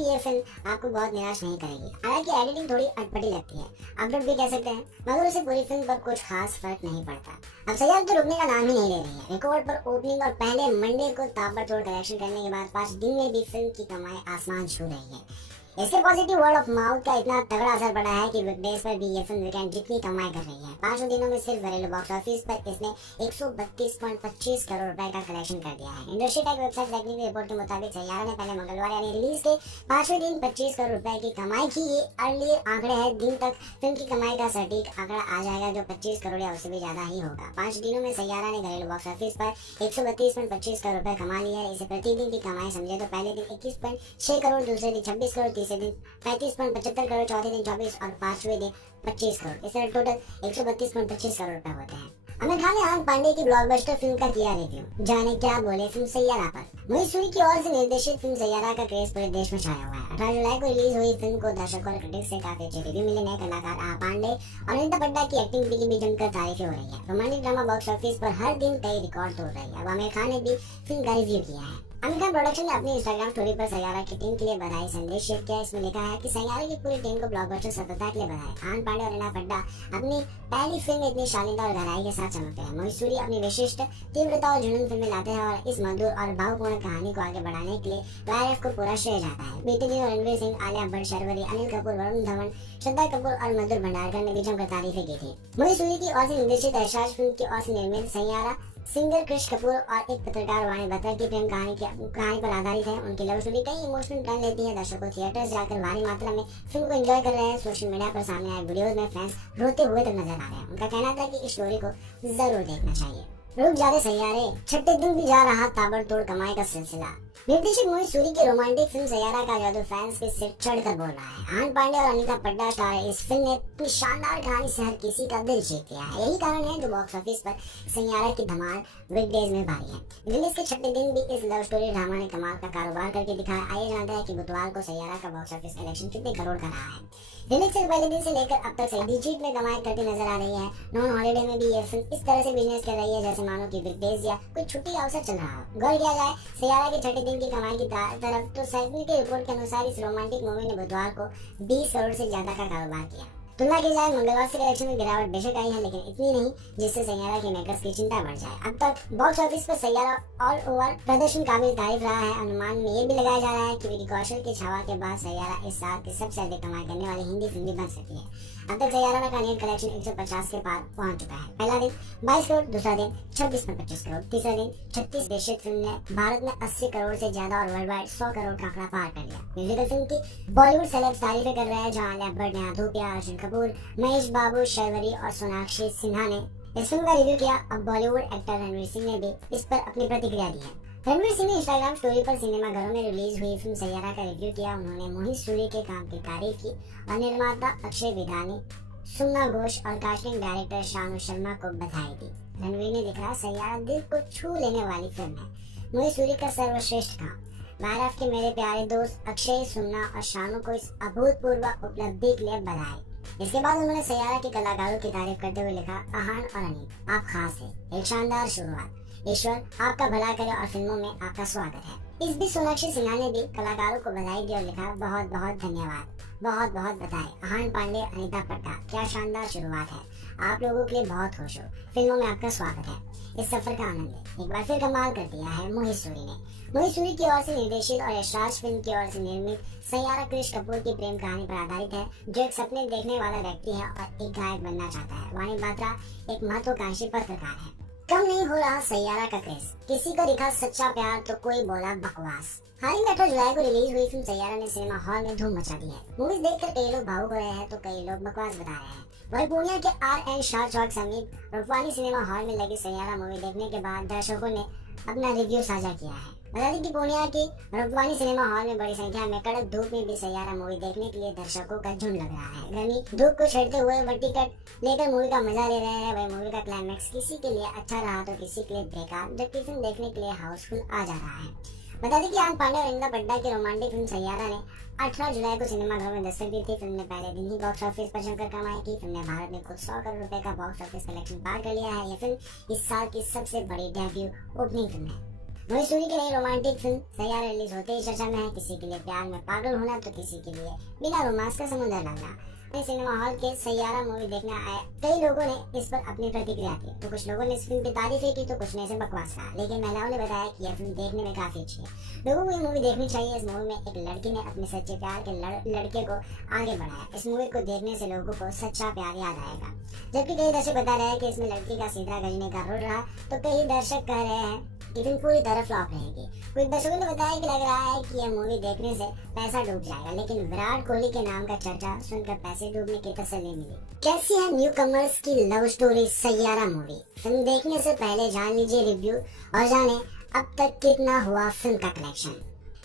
ये फिल्म आपको बहुत निराश नहीं करेगी। हालांकि एडिटिंग थोड़ी अटपटी लगती है, अपडेट भी कह सकते हैं, मगर उसे पूरी फिल्म पर कुछ खास फर्क नहीं पड़ता। अब सैयारा तो रुकने का नाम ही नहीं ले रही है। रिकॉर्ड पर ओपनिंग और पहले मंडे को ताबड़तोड़ कलेक्शन करने के बाद 5 दिन में भी फिल्म की कमाई आसमान छू रही है। इसके पॉजिटिव वर्ड ऑफ माउथ का इतना तगड़ा असर पड़ा है कि वीकडेज पर भी ये फिल्म वीकेंड जितनी कमाई कर रही है। 5 दिनों में सिर्फ घरेलू बॉक्स ऑफिस पर इसने 132.25 करोड़ रुपए का कलेक्शन कर दिया है। इंडस्ट्री टेक वेबसाइट रैंकिंग की रिपोर्ट के मुताबिक सैयारा ने पहले मंगलवार यानी रिलीज के 5वें दिन 25 करोड़ रुपए की कमाई की। ये अर्ली आंकड़े हैं, दिन तक फिल्म की कमाई का सटीक आंकड़ा आ जाएगा जो 25 करोड़ या उससे भी ज्यादा ही होगा। 5 दिनों में सैयारा ने घरेलू बॉक्स ऑफिस पर 132.25 करोड़ रुपए कमा लिया है। इसे प्रतिदिन की कमाई समझे तो पहले दिन 21.6 करोड़, दूसरे दिन 26 करोड़, तीसरे दिन 35.75 करोड़, चौथे दिन 24 और 5वें दिन 25 करोड़। इस टोटल 132.25 करोड़ रुपए होते हैं। आमिर खान ने आनंद पांडे की ब्लॉकबस्टर फिल्म का किया रिव्यू। जाने क्या बोले फिल्म सैयारा पर। मोहित सूरी की ओर से निर्देशित फिल्म सैयारा का क्रेज पूरे देश में छाया हुआ है। 18 जुलाई को रिलीज हुई फिल्म को दर्शकों और क्रिटिक्स से काफी अच्छे रिव्यू मिले। नए कलाकार आ पांडे और अनिता पड्डा की एक्टिंग की भी जमकर तारीफें हो रही है। रोमांटिक ड्रामा बॉक्स ऑफिस पर हर दिन कई रिकॉर्ड तोड़ रही है। अब आमिर खान ने भी फिल्म का रिव्यू किया है। आमिर खान प्रोडक्शन ने अपनी इंस्टाग्राम स्टोरी पर सैयारा की टीम के लिए बधाई संदेश शेयर किया। इसमें लिखा है कि सैयारा की पूरी टीम को ब्लॉकबस्टर सफलता के लिए बधाई। आनंद पांडे और अनिता पड्डा अपनी पहली फिल्म में इतनी शालीनता और गहराई के साथ चमकते हैं। मोहित सूरी अपनी विशिष्ट तीव्रता और जुनून फिल्में लाते हैं और इस मधुर और भावपूर्ण कहानी को आगे बढ़ाने के लिए वायरफ को पूरा श्रेय जाता है। बीते दिनों रणवीर सिंह, आलिया भट्ट, शर्वरी, अनिल कपूर, वरुण धवन, श्रद्धा कपूर और मधुर भंडारकर ने भी जमकर तारीफें की थी। मोहित सूरी की ओर से निर्देशित ऐश्वर्य फिल्म की ओर से निर्मित सैयारा सिंगर कृष कपूर और एक पत्रकार वाणी बत्रा की प्रेम कहानी पर आधारित है। उनकी लव स्टोरी कई इमोशनल टर्न लेती है। दर्शकों थिएटर्स जाकर भारी मात्रा में फिल्म को एंजॉय कर रहे हैं। सोशल मीडिया पर सामने आए वीडियोस में फैंस रोते हुए तक नजर आ रहे हैं। उनका कहना था कि इस स्टोरी को जरूर देखना चाहिए। रुक जाते सैयारे, छठे दिन भी जा रहा ताबड़तोड़ कमाई का सिलसिला। निर्देशक मोहित सूरी की रोमांटिक फिल्म सैयारा का जादू फैंस के सिर चढ़कर बोल रहा है। आनंद पांडे और अनिता पड्डा स्टार इस फिल्म ने अपनी शानदार कहानी से हर किसी का दिल जीत लिया है। यही कारण है जो बॉक्स ऑफिस पर सैयारा की धमाल वीकडेज में भारी है। रिलीज के छठे दिन भी इस लव स्टोरी ड्रामा ने कमाल का कारोबार करके दिखाया। आइए जानते हैं कि बुधवार को सैयारा का बॉक्स ऑफिस कलेक्शन कितने करोड़ का रहा है। रिलीज से पहले दिन से लेकर अब तक सही डिजिट में कमाई करती नजर आ रही है। नॉन हॉलीडे में भी ये फिल्म इस तरह से बिजनेस कर रही है जैसे मानो कि वीकडेज या कोई छुट्टी अवसर चल रहा हो। गौर किया जाए सैयारा के छठे दिन की कमाई की तरफ तो सैकड़ों की रिपोर्ट के अनुसार इस रोमांटिक मूवी ने बुधवार को 20 करोड़ से ज्यादा का कारोबार किया। तुलना की जाए मंगलवार से कलेक्शन में गिरावट बेशक आई है, लेकिन इतनी नहीं जिससे सैयारा के मेकर्स की चिंता बढ़ जाए। अब तक बॉक्स ऑफिस पर सैयारा ऑल ओवर प्रदर्शन काबिल तारीफ रहा है। अनुमान में ये भी लगाया जा रहा है कि विकी कौशल के छावा के बाद सैयारा इस साल की सबसे अधिक कमाई करने वाली हिंदी फिल्म भी बन सकती है। अब तक सैयारा का नेट कलेक्शन 150 के पार पहुंच चुका है। पहला दिन 22 करोड़, दूसरा दिन 26.25 करोड़, तीसरा दिन 36। बेशक फिल्म ने भारत में 80 करोड़ से ज्यादा और वर्ल्ड वाइड 100 करोड़ का आंकड़ा पार कर लिया। म्यूजिकल फिल्म की बॉलीवुड सेलेब्स तारीफें कर रहे हैं, जहां आलिया भट्ट, नेहा धूपिया, अर्जुन कपूर, महेश बाबू, शर्वरी और सोनाक्षी सिन्हा ने इस फिल्म का रिव्यू किया। अब बॉलीवुड एक्टर रणवीर सिंह ने भी इस पर अपनी प्रतिक्रिया दी है। रणवीर सिंह ने इंस्टाग्राम स्टोरी पर सिनेमाघरों में रिलीज हुई फिल्म सैयारा का रिव्यू किया। उन्होंने मोहित सूरी के काम की तारीफ की और निर्माता अक्षय विधानी, सुमना घोष और कास्टिंग डायरेक्टर शानू शर्मा को बधाई दी। रणवीर ने लिखा, सैयारा दिल को छू लेने वाली फिल्म है। मोहित सूरी का सर्वश्रेष्ठ काम। वायरफ के मेरे प्यारे दोस्त अक्षय, सुमना और शानू को इस अभूतपूर्व उपलब्धि के लिए बधाई। इसके बाद उन्होंने सैयारा के कलाकारों की तारीफ करते हुए लिखा, आहान और अनिल, आप खास हैं। एक शानदार शुरुआत। ईश्वर आपका भला करे और फिल्मों में आपका स्वागत है। इस बीच सोनाक्षी सिन्हा ने भी कलाकारों को बधाई दी और लिखा, बहुत बहुत धन्यवाद, बहुत बहुत बधाई। आहान पांडे, अनिता पड्डा, क्या शानदार शुरुआत है। आप लोगों के लिए बहुत खुश हो। फिल्मों में आपका स्वागत है। इस सफर का आनंद है। एक बार फिर कमाल कर दिया है मोहित सूरी ने। मोहित सूरी की ओर से निर्देशित और यशराज फिल्म की ओर से निर्मित सैयारा कृष कपूर की प्रेम कहानी पर आधारित है, जो एक सपने देखने वाला व्यक्ति है और एक गायक बनना चाहता है। वाणी बत्रा एक महत्वाकांक्षी पत्रकार है। कम नहीं हो रहा सैयारा का क्रेज। किसी को दिखा सच्चा प्यार तो कोई बोला बकवास। हाल ही में 18 जुलाई को रिलीज हुई फिल्म सैयारा ने सिनेमा हॉल में धूम मचा दी है। मूवीज देखकर कई लोग भावुक हो रहे हैं तो कई लोग बकवास बता रहे हैं। वही पूर्णिया के RN शाह चौक समीप रूपवानी सिनेमा हॉल में लगी सैयारा मूवी देखने के बाद दर्शकों ने अपना रिव्यू साझा किया है। बता दें कि पूर्णिया की रूपवानी सिनेमा हॉल में बड़ी संख्या में कड़क धूप में भी सैयारा मूवी देखने के लिए दर्शकों का झुंड लग रहा है। गर्मी धूप को छेड़ते हुए वह टिकट लेकर मूवी का मजा ले रहे हैं। वह मूवी का क्लाइमैक्स किसी के लिए अच्छा रहा तो किसी के लिए बेकार, जबकि फिल्म देखने के लिए हाउसफुल आ जा रहा है। बता दें कि आन पांडे और इंदा पड्डा की रोमांटिक फिल्म सैयारा ने 18 जुलाई को सिनेमाघरों में दस्तक दी थी। फिल्म ने पहले दिन ही बॉक्स ऑफिस पर जमकर कमाई की। फिल्म ने भारत में खुद 100 करोड़ रुपए का बॉक्स ऑफिस कलेक्शन पार कर लिया है। यह फिल्म इस साल की सबसे बड़ी डेब्यू ओपनिंग फिल्म है। मोहित सूरी की नई रोमांटिक फिल्म सैयारा रिलीज होते ही चर्चा में है। किसी के लिए प्यार में पागल होना तो किसी के लिए बिना रोमांस का समुद्र लगना। सिनेमा हॉल के सैयारा मूवी देखने आए कई लोगों ने इस पर अपनी प्रतिक्रिया दी। तो कुछ लोगों ने इस फिल्म की तारीफें की तो कुछ ने इसे बकवास कहा, लेकिन महिलाओं ने बताया कि यह फिल्म देखने में काफी अच्छी है। लोगों को ये मूवी देखनी चाहिए। इस मूवी में एक लड़की ने अपने सच्चे प्यार के लड़के को आगे बढ़ाया। इस मूवी को देखने से लोगों को सच्चा प्यार याद आएगा। जबकि कई दर्शक बता रहे हैं कि इसमें लड़की का सीधा गजनी का रोल रहा, तो कई दर्शक कह रहे हैं कि फिल्म पूरी तरह फ्लॉप रहेगी। कुछ दर्शकों ने बताया कि लग रहा है कि यह मूवी देखने से पैसा डूब जाएगा, लेकिन विराट कोहली के नाम का चर्चा सुनकर पैसे डूबने की तसल्ली मिली। कैसी है न्यू कमर्स की love story Saiyaara movie? Film देखने से पहले जान लीजिए रिव्यू और जाने अब तक कितना हुआ फिल्म का कलेक्शन।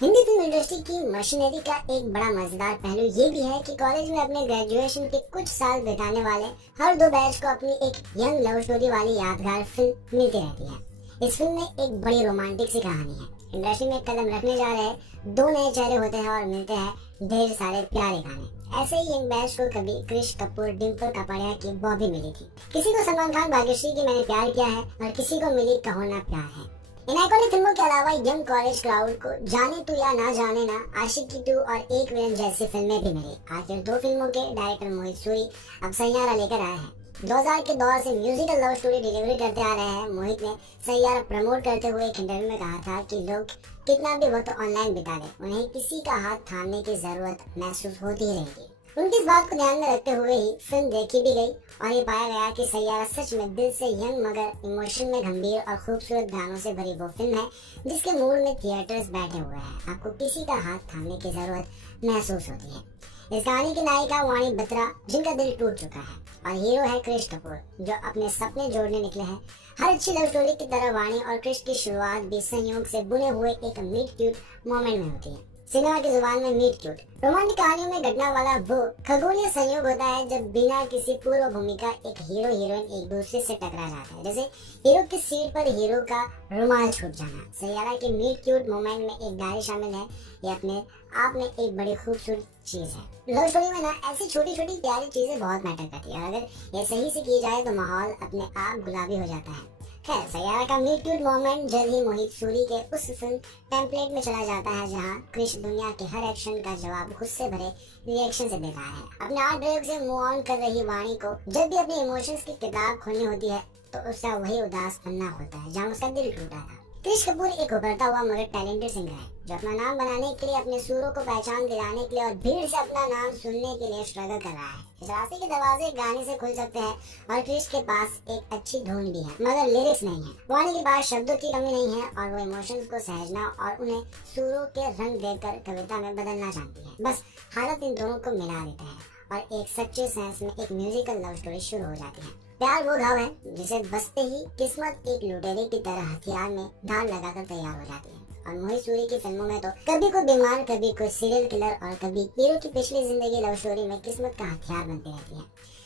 हिंदी फिल्म इंडस्ट्री की मशीनरी का एक बड़ा मजेदार पहलू ये भी है कि कॉलेज में अपने ग्रेजुएशन के कुछ साल बिताने वाले हर दो बैच को अपनी एक यंग लव स्टोरी वाली यादगार फिल्म मिलती रहती है। इस फिल्म में एक बड़ी रोमांटिक सी कहानी है। इंडस्ट्री में कदम रखने जा रहे दो नए चेहरे होते हैं और मिलते हैं ढेर सारे प्यारे गाने। ऐसे ही यंग बैच को कभी क्रिश कपूर, डिम्पल कपाड़िया की बॉबी मिली थी। किसी को सलमान खान, भाग्यश्री की मैंने प्यार किया है और किसी को मिली कहो ना प्यार है। इन आइकॉनिक फिल्मों के अलावा यंग कॉलेज क्राउड को जाने तू या ना जाने ना, आशिकी 2 और एक विलन जैसी फिल्में भी मिली। आखिर दो फिल्मों के डायरेक्टर मोहित सूरी अब सैयारा लेकर आए हैं। 2000 के दौर से म्यूजिकल लव स्टोरी डिलीवरी करते आ रहे हैं। मोहित ने सैयारा प्रमोट करते हुए एक इंटरव्यू में कहा था कि लोग कितना भी वक्त ऑनलाइन बिता दें, उन्हें किसी का हाथ थामने की जरूरत महसूस होती ही रहेगी। उनकी इस बात को ध्यान में रखते हुए ही फिल्म देखी भी गई और ये पाया गया कि सैयारा सच में दिल से यंग मगर इमोशन में गंभीर और खूबसूरत गानों से भरी वो फिल्म है जिसके मूड में थिएटर्स बैठे हुए हैं। आपको किसी का हाथ थामने की जरूरत महसूस होती है। इस कहानी की नायिका वाणी बत्रा, जिनका दिल टूट चुका है, और हीरो है क्रिश कपूर, जो अपने सपने जोड़ने निकले हैं। हर अच्छी लव स्टोरी की तरह वाणी और क्रिश की शुरुआत भी संयोग से बुने हुए एक मीट क्यूट मोमेंट में होती है। सिनेमा की जुबान में मीट क्यूट रोमांटिक कहानियों में घटना वाला वो खगोलीय संयोग होता है जब बिना किसी पूर्व भूमिका एक हीरो हीरोइन एक दूसरे से टकरा जाता है, जैसे हीरो की सीट पर हीरो का रुमाल छूट जाना। सैयारा के मीट क्यूट मोमेंट में एक डायरी शामिल है। ये अपने आप में एक बड़ी खूबसूरत चीज है। लव स्टोरी में ना ऐसी छोटी छोटी प्यारी चीजें बहुत मैटर करती है और अगर ये सही से की जाए तो माहौल अपने आप गुलाबी हो जाता है। खैर, सैयारा का मीट क्यूट मोमेंट जल्द ही मोहित सूरी के उस फिल्म टेम्पलेट में चला जाता है जहां क्रिश दुनिया के हर एक्शन का जवाब गुस्से भरे रिएक्शन से देता है। अपने आर्ट ड्राइव से मूव ऑन कर रही वाणी को जब भी अपनी इमोशंस की किताब खोलनी होती है तो उसका वही उदास पन्ना होता है जहां उसका दिल टूटा था। क्रिश कपूर एक उभरता हुआ मगर टैलेंटेड सिंगर है जो अपना नाम बनाने के लिए, अपने सुरों को पहचान दिलाने के लिए और भीड़ से अपना नाम सुनने के लिए स्ट्रगल कर रहा है। इस रास्ते के दरवाजे गाने से खुल सकते हैं और क्रिश के पास एक अच्छी धुन भी है मगर लिरिक्स नहीं है। वाणी के पास शब्दों की कमी नहीं है और वो इमोशंस को सहजना और उन्हें सुरों के रंग देकर कविता में बदलना जानती है। बस हालत इन दोनों को मिला देता है और एक सच्चे सेंस में एक म्यूजिकल लव स्टोरी शुरू हो जाती है। प्यार वो घाव है जिसे बसते ही किस्मत एक लुटेरे की तरह हथियार में ढाल लगाकर तैयार हो जाती है। और मोहित सूरी की फिल्मों में तो कभी कोई बीमार, कभी कोई सीरियल किलर और कभी हीरो की पिछली जिंदगी लव स्टोरी में किस्मत का हथियार बनती रहती है।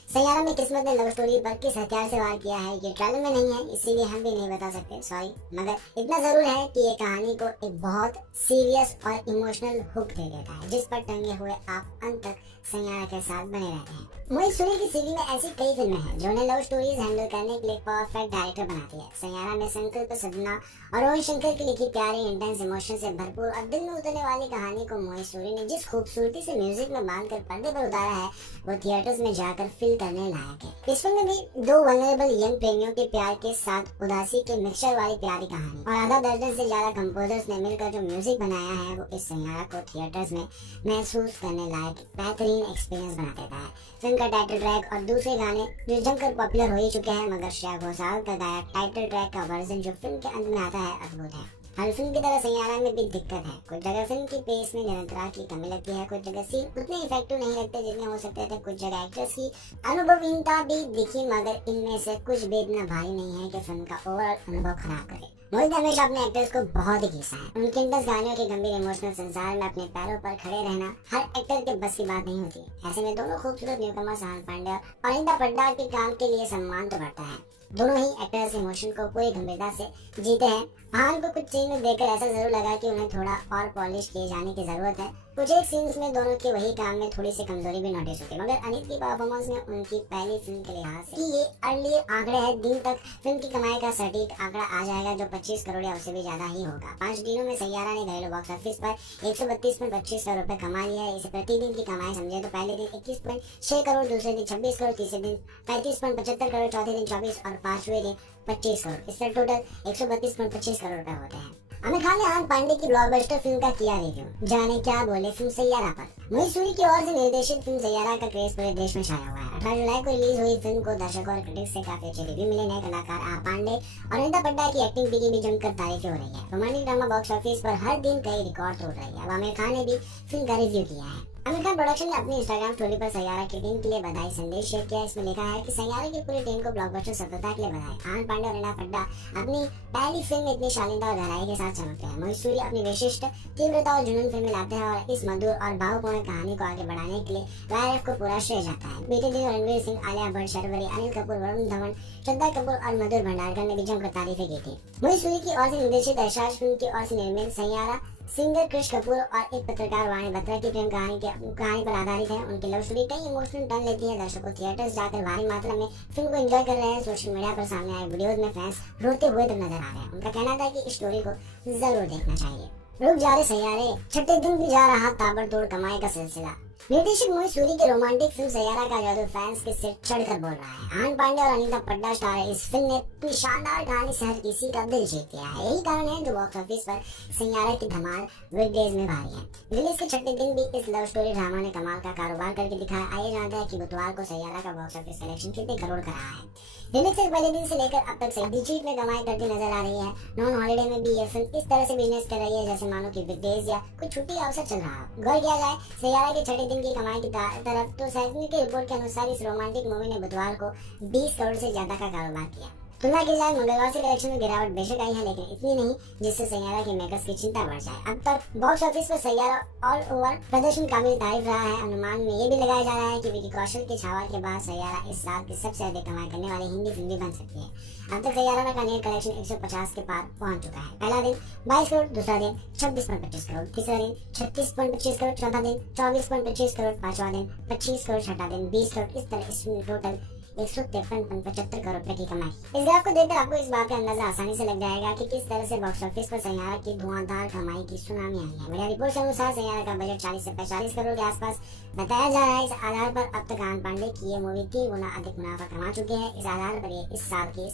सैयारा में किस्मत ने लव स्टोरी पर किस हथियार से वार किया है ये ट्रेलर में नहीं है, इसीलिए हम भी नहीं बता सकते, सॉरी। मगर इतना जरूर है कि ये कहानी को एक बहुत सीरियस और इमोशनल हुक दे देता है जिस पर टंगे हुए आप अंत तक सैयारा के साथ बने रहते हैं। मोहित सूरी की सीवी में ऐसी कई फिल्में हैं जो उन्हें लव स्टोरीज हैंडल करने के लिए परफेक्ट डायरेक्टर बनाती है। सैयारा में संकल्प सदना और रोहन शंकर की लिखी प्यारी इंटेंस इमोशन से भरपूर और दिल में उतरने वाली कहानी को मोहित सूरी ने जिस खूबसूरती से म्यूजिक में बांधकर पर्दे पर उतारा है वो थिएटर्स में जाकर फील करने लायक है। इस फिल्म में भी दो वल्नरेबल यंग प्रेमियों के प्यार के साथ उदासी के मिक्सचर वाली प्यारी कहानी और आधा दर्जन से ज्यादा कंपोजर्स ने मिलकर जो म्यूजिक बनाया है वो इस सैयारा को थिएटर्स में महसूस करने लायक बेहतरीन एक्सपीरियंस बना देता है। फिल्म का टाइटल ट्रैक और दूसरे गाने जो जमकर पॉपुलर हो ही चुके हैं मगर श्रेया घोषाल का गाया टाइटल ट्रैक का वर्जन जो फिल्म के अंत में आता है अद्भुत है। हर फिल्म की तरह सैयारा में भी दिक्कत है। कुछ जगह फिल्म की पेस में निरंतरता की कमी लगती है, कुछ जगह सीन उतने इफेक्टिव नहीं लगते जितने हो सकते थे, कुछ जगह एक्टर्स की अनुभवहीनता भी दिखी मगर इनमें से कुछ भी इतना भारी नहीं है कि फिल्म का ओवरऑल अनुभव खराब करे। मोहित ने हमेशा अपने एक्टर्स को बहुत ही घिसा है। उनके इंटेंस गानों के गंभीर इमोशनल संसार में अपने पैरों पर खड़े रहना हर एक्टर के बस की बात नहीं होती। ऐसे में दोनों खूबसूरत न्यूकमर्स अहान पांडे और अनीता पड्डा के काम के लिए सम्मान तो बढ़ता है। दोनों ही एक्टर्स इमोशन को पूरी गंभीरता से जीते हैं। अहान को कुछ सीन में देखकर ऐसा जरूर लगा कि उन्हें थोड़ा और पॉलिश किए जाने की जरूरत है। कुछ एक सीन्स में दोनों के वही काम में थोड़ी सी कमजोरी भी नोटिस होती है, मगर अनीत की परफॉर्मेंस में उनकी पहली फिल्म के लिहाज से कि ये अर्ली आंकड़े हैं, दिन तक फिल्म की कमाई का सटीक आंकड़ा आ जाएगा जो 25 करोड़ या उससे भी ज्यादा ही होगा। 5 दिनों में सैयारा ने घरेलू बॉक्स ऑफिस पर 132.25 करोड़ रुपए कमा लिया है। इसे प्रतिदिन की कमाई समझे तो पहले दिन 21.6 करोड़, दूसरे दिन 26 करोड़, तीसरे दिन 35.75 करोड़, चौथे दिन 24 और पांचवें दिन 25 करोड़। इससे टोटल 132.25 करोड़ रुपए होते हैं। आमिर खान ने अहान पांडे की ब्लॉकबस्टर फिल्म का किया रिव्यू, जाने क्या बोले फिल्म सैयारा पर। मोहित सूरी की ओर से निर्देशित फिल्म सैयारा का क्रेज पूरे देश में छाया हुआ है। 18 जुलाई को रिलीज हुई फिल्म को दर्शकों और क्रिटिक्स से काफी अच्छे रिव्यू मिले। नए कलाकार अहान पांडे और अनीता पड्डा की एक्टिंग की भी जमकर तारीफें हो रही है। रोमांटिक ड्रामा बॉक्स ऑफिस पर हर दिन कई रिकॉर्ड तोड़ रही है। अब आमिर खान ने भी फिल्म का रिव्यू किया है। आमिर खान प्रोडक्शन ने अपनी इंस्टाग्राम स्टोरी पर सैयारा की टीम के लिए बधाई संदेश शेयर किया। इसमें लिखा है कि सैयारा की पूरी टीम को ब्लॉकबस्टर सफलता के लिए बधाई। अहान पांडे और अनीता पड्डा अपनी पहली फिल्म में इतनी शालीनता और गहराई के साथ चमकते हैं। मोहित सूरी अपनी विशिष्ट तीव्रता और जुनून फिल्म लाते हैं और इस मधुर और भावपूर्ण कहानी को आगे बढ़ाने के लिए YRF को पूरा श्रेय जाता है। बीते दिन रणवीर सिंह, आलिया भट्ट, शर्वरी, अनिल कपूर, वरुण धवन, श्रद्धा कपूर और मधुर भंडारकर ने भी जमकर तारीफें की थी। मोहित सूरी की ओर से निर्देशित ऐशाज फिल्म की ओर से निर्मित सैयारा सिंगर कृष कपूर और एक पत्रकार वाणी बत्रा की प्रेम कहानी पर आधारित है। उनकी लव स्टोरी कई इमोशनल टर्न लेती है। दर्शकों थिएटर्स जाकर भारी मात्रा में फिल्म को एंजॉय कर रहे हैं। सोशल मीडिया पर सामने आए वीडियोस में फैंस रोते हुए तो नजर आ रहे हैं। उनका कहना था कि इस स्टोरी को जरूर देखना चाहिए। रुक जा रहे सैयारे, छठे दिन भी जा रहा ताबड़तोड़ कमाई का सिलसिला। निर्देशक मोहित सूरी की रोमांटिक फिल्म सैयारा का जादू फैंस के सिर चढ़कर बोल रहा है। अहान पांडे और अनीता पड्डा स्टार है। इस फिल्म ने अपनी शानदार कहानी से हर किसी का दिल जीत लिया है। यही कारण है जो बॉक्स ऑफिस पर सैयारा की धमाल वीकडेज में भारी है। रिलीज के छठे दिन भी इस लव स्टोरी ड्रामा ने कमाल का कारोबार करके दिखाया। आइए जानते हैं कि बुधवार को सैयारा का बॉक्स ऑफिस कलेक्शन कितने करोड़ का रहा है। रिलीज से पहले दिन से लेकर अब तक सही डिजिट में कमाई करती नजर आ रही है। नॉन हॉलिडे में भी ये फिल्म इस तरह से बिजनेस कर रही है जैसे मानो कि वीकडेज या कुछ छुट्टी का अवसर चल रहा हो। गौर किया जाए सैयारा के छठे दिन की कमाई की तरफ तो सैजनी की रिपोर्ट के अनुसार इस रोमांटिक मूवी ने बुधवार को 20 करोड़ से ज्यादा का कारोबार किया। तुलना की जाए मंगलवार से कलेक्शन में गिरावट बेशक आई है, लेकिन इतनी नहीं जिससे सैयारा के मेकर्स की चिंता बढ़ जाए। अब तक बॉक्स ऑफिस पर सैयारा ऑल ओवर प्रदर्शन काबिल तारीफ रहा है। अनुमान में ये भी लगाया जा रहा है कि विकी कौशल के छावा के बाद सैयारा इस साल की सबसे अधिक कमाई करने वाली हिंदी फिल्म भी बन सकती है। अब तक सैयारा का नेट कलेक्शन 150 के पार पहुंच चुका है। पहला दिन 22 करोड़, दूसरा दिन 26.25 करोड़, तीसरा दिन 36.25 करोड़, चौथा दिन 24.25 करोड़, पांचवा दिन 25 करोड़, छठा दिन 20 करोड़। इस तरह इसमें टोटल 153.75 करोड़ रुपए की कमाई। इस ग्राफ को देखकर आपको इस बात का अंदाजा आसानी से लग जाएगा कि किस तरह से बॉक्स ऑफिस पर सैयारा की धुआंधार कमाई की सुनामी आई है। मीडिया रिपोर्ट के अनुसार सैयारा का बजट 40 से 45 करोड़ के आसपास बताया जा रहा है। इस आधार पर अब तक अहान पांडे की ये मूवी 3 गुना अधिक मुनाफा कमा चुके हैं। इस आधार पर ये इस साल की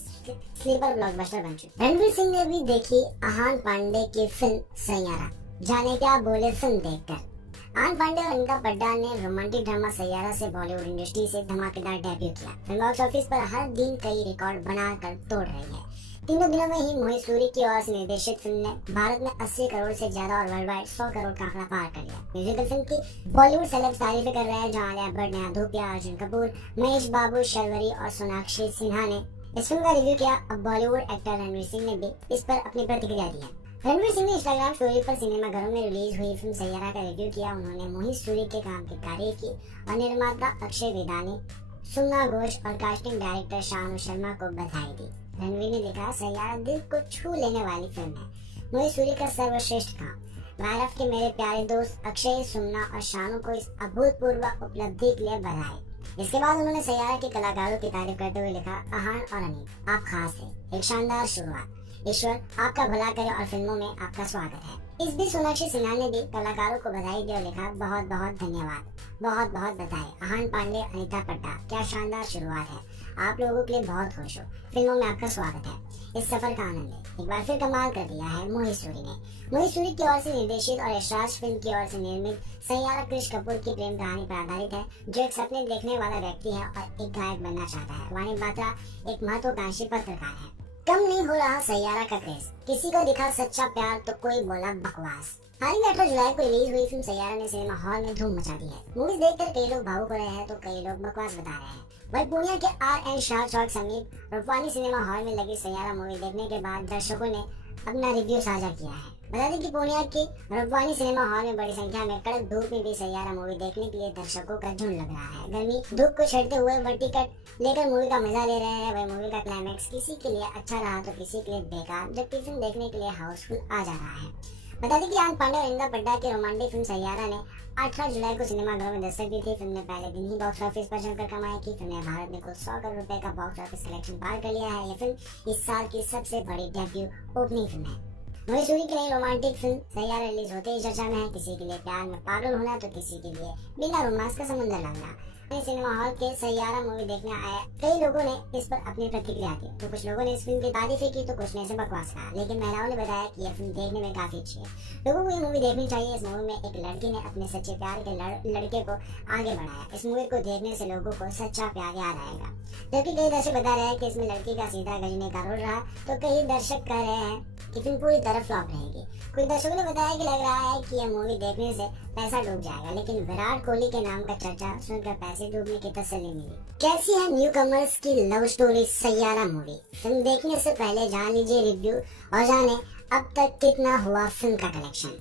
स्लीपर ब्लॉकबस्टर बन चुकी है। रणवीर सिंह ने भी देखी अहान पांडे की फिल्म सैयारा, जाने क्या बोले फिल्म देखकर। अहान पांडे और अनीता पड्डा ने रोमांटिक ड्रामा सैयारा से बॉलीवुड इंडस्ट्री से धमाकेदार डेब्यू किया। फिल्म बॉक्स ऑफिस पर हर दिन कई रिकॉर्ड बनाकर तोड़ रही है। तीनों दिनों में ही मोहित सूरी की ओर से निर्देशित फिल्म ने भारत में 80 करोड़ से ज्यादा और वर्ल्ड वाइड 100 करोड़ का आंकड़ा पार कर लिया। म्यूजिकल फिल्म की बॉलीवुड सेलेब्स तारीफें कर रहे हैं, जहां आलिया भट्ट, नेहा धूपिया, अर्जुन कपूर, महेश बाबू, शर्वरी और सोनाक्षी सिन्हा ने इस फिल्म का रिव्यू किया। अब बॉलीवुड एक्टर रणवीर सिंह ने भी इस पर अपनी प्रतिक्रिया दी है। रणवीर सिंह ने इंस्टाग्राम स्टोरी पर सिनेमाघरों में रिलीज हुई फिल्म सैयारा का रिव्यू किया। उन्होंने मोहित सूरी के काम की तारीफ की और निर्माता अक्षय वेदानी, सुमना घोष और कास्टिंग डायरेक्टर शानू शर्मा को बधाई दी। रणवीर ने लिखा, सैयारा दिल को छू लेने वाली फिल्म है। मोहित सूरी का सर्वश्रेष्ठ काम। YRF के मेरे प्यारे दोस्त अक्षय, सुमना और शानू को इस अभूतपूर्व उपलब्धि के लिए बधाई। इसके बाद उन्होंने सैयारा के कलाकारों की तारीफ करते हुए लिखा, अहान और अनीत आप खास थे, एक शानदार शुरुआत। ईश्वर आपका भला करे और फिल्मों में आपका स्वागत है। इस बीच सोनाक्षी सिन्हा ने भी कलाकारों को बधाई दी और लिखा, बहुत बहुत धन्यवाद, बहुत बहुत बधाई अहान पांडे, अनीता पड्डा, क्या शानदार शुरुआत है। आप लोगों के लिए बहुत खुश हो, फिल्मों में आपका स्वागत है, इस सफर का आनंद ले। एक बार फिर कमाल कर दिया है मोहित सूरी ने। मोहित सूरी की ओर से निर्देशित और ऐशाज फिल्म की ओर से निर्मित सैयारा कृष कपूर की प्रेम कहानी पर आधारित है, जो एक सपने देखने वाला व्यक्ति है और एक गायक बनना चाहता है। वाणी बात्रा एक महत्वाकांक्षी पत्रकार है। कम नहीं हो रहा सैयारा का क्रेज, किसी को दिखा सच्चा प्यार तो कोई बोला बकवास। हाल ही में 18 जुलाई को रिलीज हुई फिल्म सैयारा ने सिनेमा हॉल में धूम मचा दी है। मूवीज देखकर कई लोग भावुक हो रहे हैं तो कई लोग बकवास बता रहे हैं। वही पूर्णिया के RN शाह चौक समीप रूपवानी सिनेमा हॉल में लगी सैयारा मूवी देखने के बाद दर्शकों ने अपना रिव्यू साझा किया है। बता दें कि पूर्णिया के रूपवानी सिनेमा हॉल में बड़ी संख्या में कड़क धूप में भी सैयारा मूवी देखने के लिए दर्शकों का झुंड लग रहा है। गर्मी धूप को छेड़ते हुए वह टिकट लेकर मूवी का मजा ले रहे हैं। वह मूवी का क्लाइमैक्स किसी के लिए अच्छा रहा तो किसी के लिए बेकार, जबकि फिल्म देखने के लिए हाउसफुल आ जा रहा है। बता दें कि आन पांडे और इंदा पड्डा की रोमांटिक फिल्म सैयारा ने 18 जुलाई को सिनेमाघरों में दस्तक दी थी। फिल्म ने पहले दिन ही बॉक्स ऑफिस पर जमकर कमाई की। फिल्म ने भारत में कुल 100 करोड़ रुपए का बॉक्स ऑफिस कलेक्शन पार कर लिया है। यह फिल्म इस साल की सबसे बड़ी डेब्यू ओपनिंग फिल्म है। वही सूरी की नई रोमांटिक फिल्म सैयारा रिलीज होते ही चर्चा में है। किसी के लिए प्यार में पागल होना तो किसी के लिए बिना रोमांस का समुद्र लगना। सिनेमा हॉल के सैयारा मूवी देखने आए कई लोगों ने इस पर अपनी प्रतिक्रिया दी। तो कुछ लोगों ने इस फिल्म की तारीफें की तो कुछ ने इसे बकवास कहा, लेकिन महिलाओं ने बताया कि यह फिल्म देखने में काफी अच्छी है। लोगों को ये मूवी देखनी चाहिए। इस मूवी में एक लड़की ने अपने सच्चे प्यार के लड़के को आगे बढ़ाया। इस मूवी को देखने से लोगों को सच्चा प्यार याद आएगा। जबकि कई दर्शक बता रहे हैं कि इसमें लड़की का सीधा गजनी का रोल रहा, तो कई दर्शक कह रहे हैं कि फिल्म पूरी तरह फ्लॉप रहेगी। कुछ दर्शकों ने बताया कि लग रहा है कि यह मूवी देखने से पैसा डूब जाएगा, लेकिन विराट कोहली के नाम का चर्चा सुनकर पैसे डूबने की तसल्ली मिली। कैसी है न्यू कमर्स की love story Saiyaara movie? Film देखने से पहले जान लीजिए रिव्यू और जाने अब तक कितना हुआ फिल्म का कलेक्शन।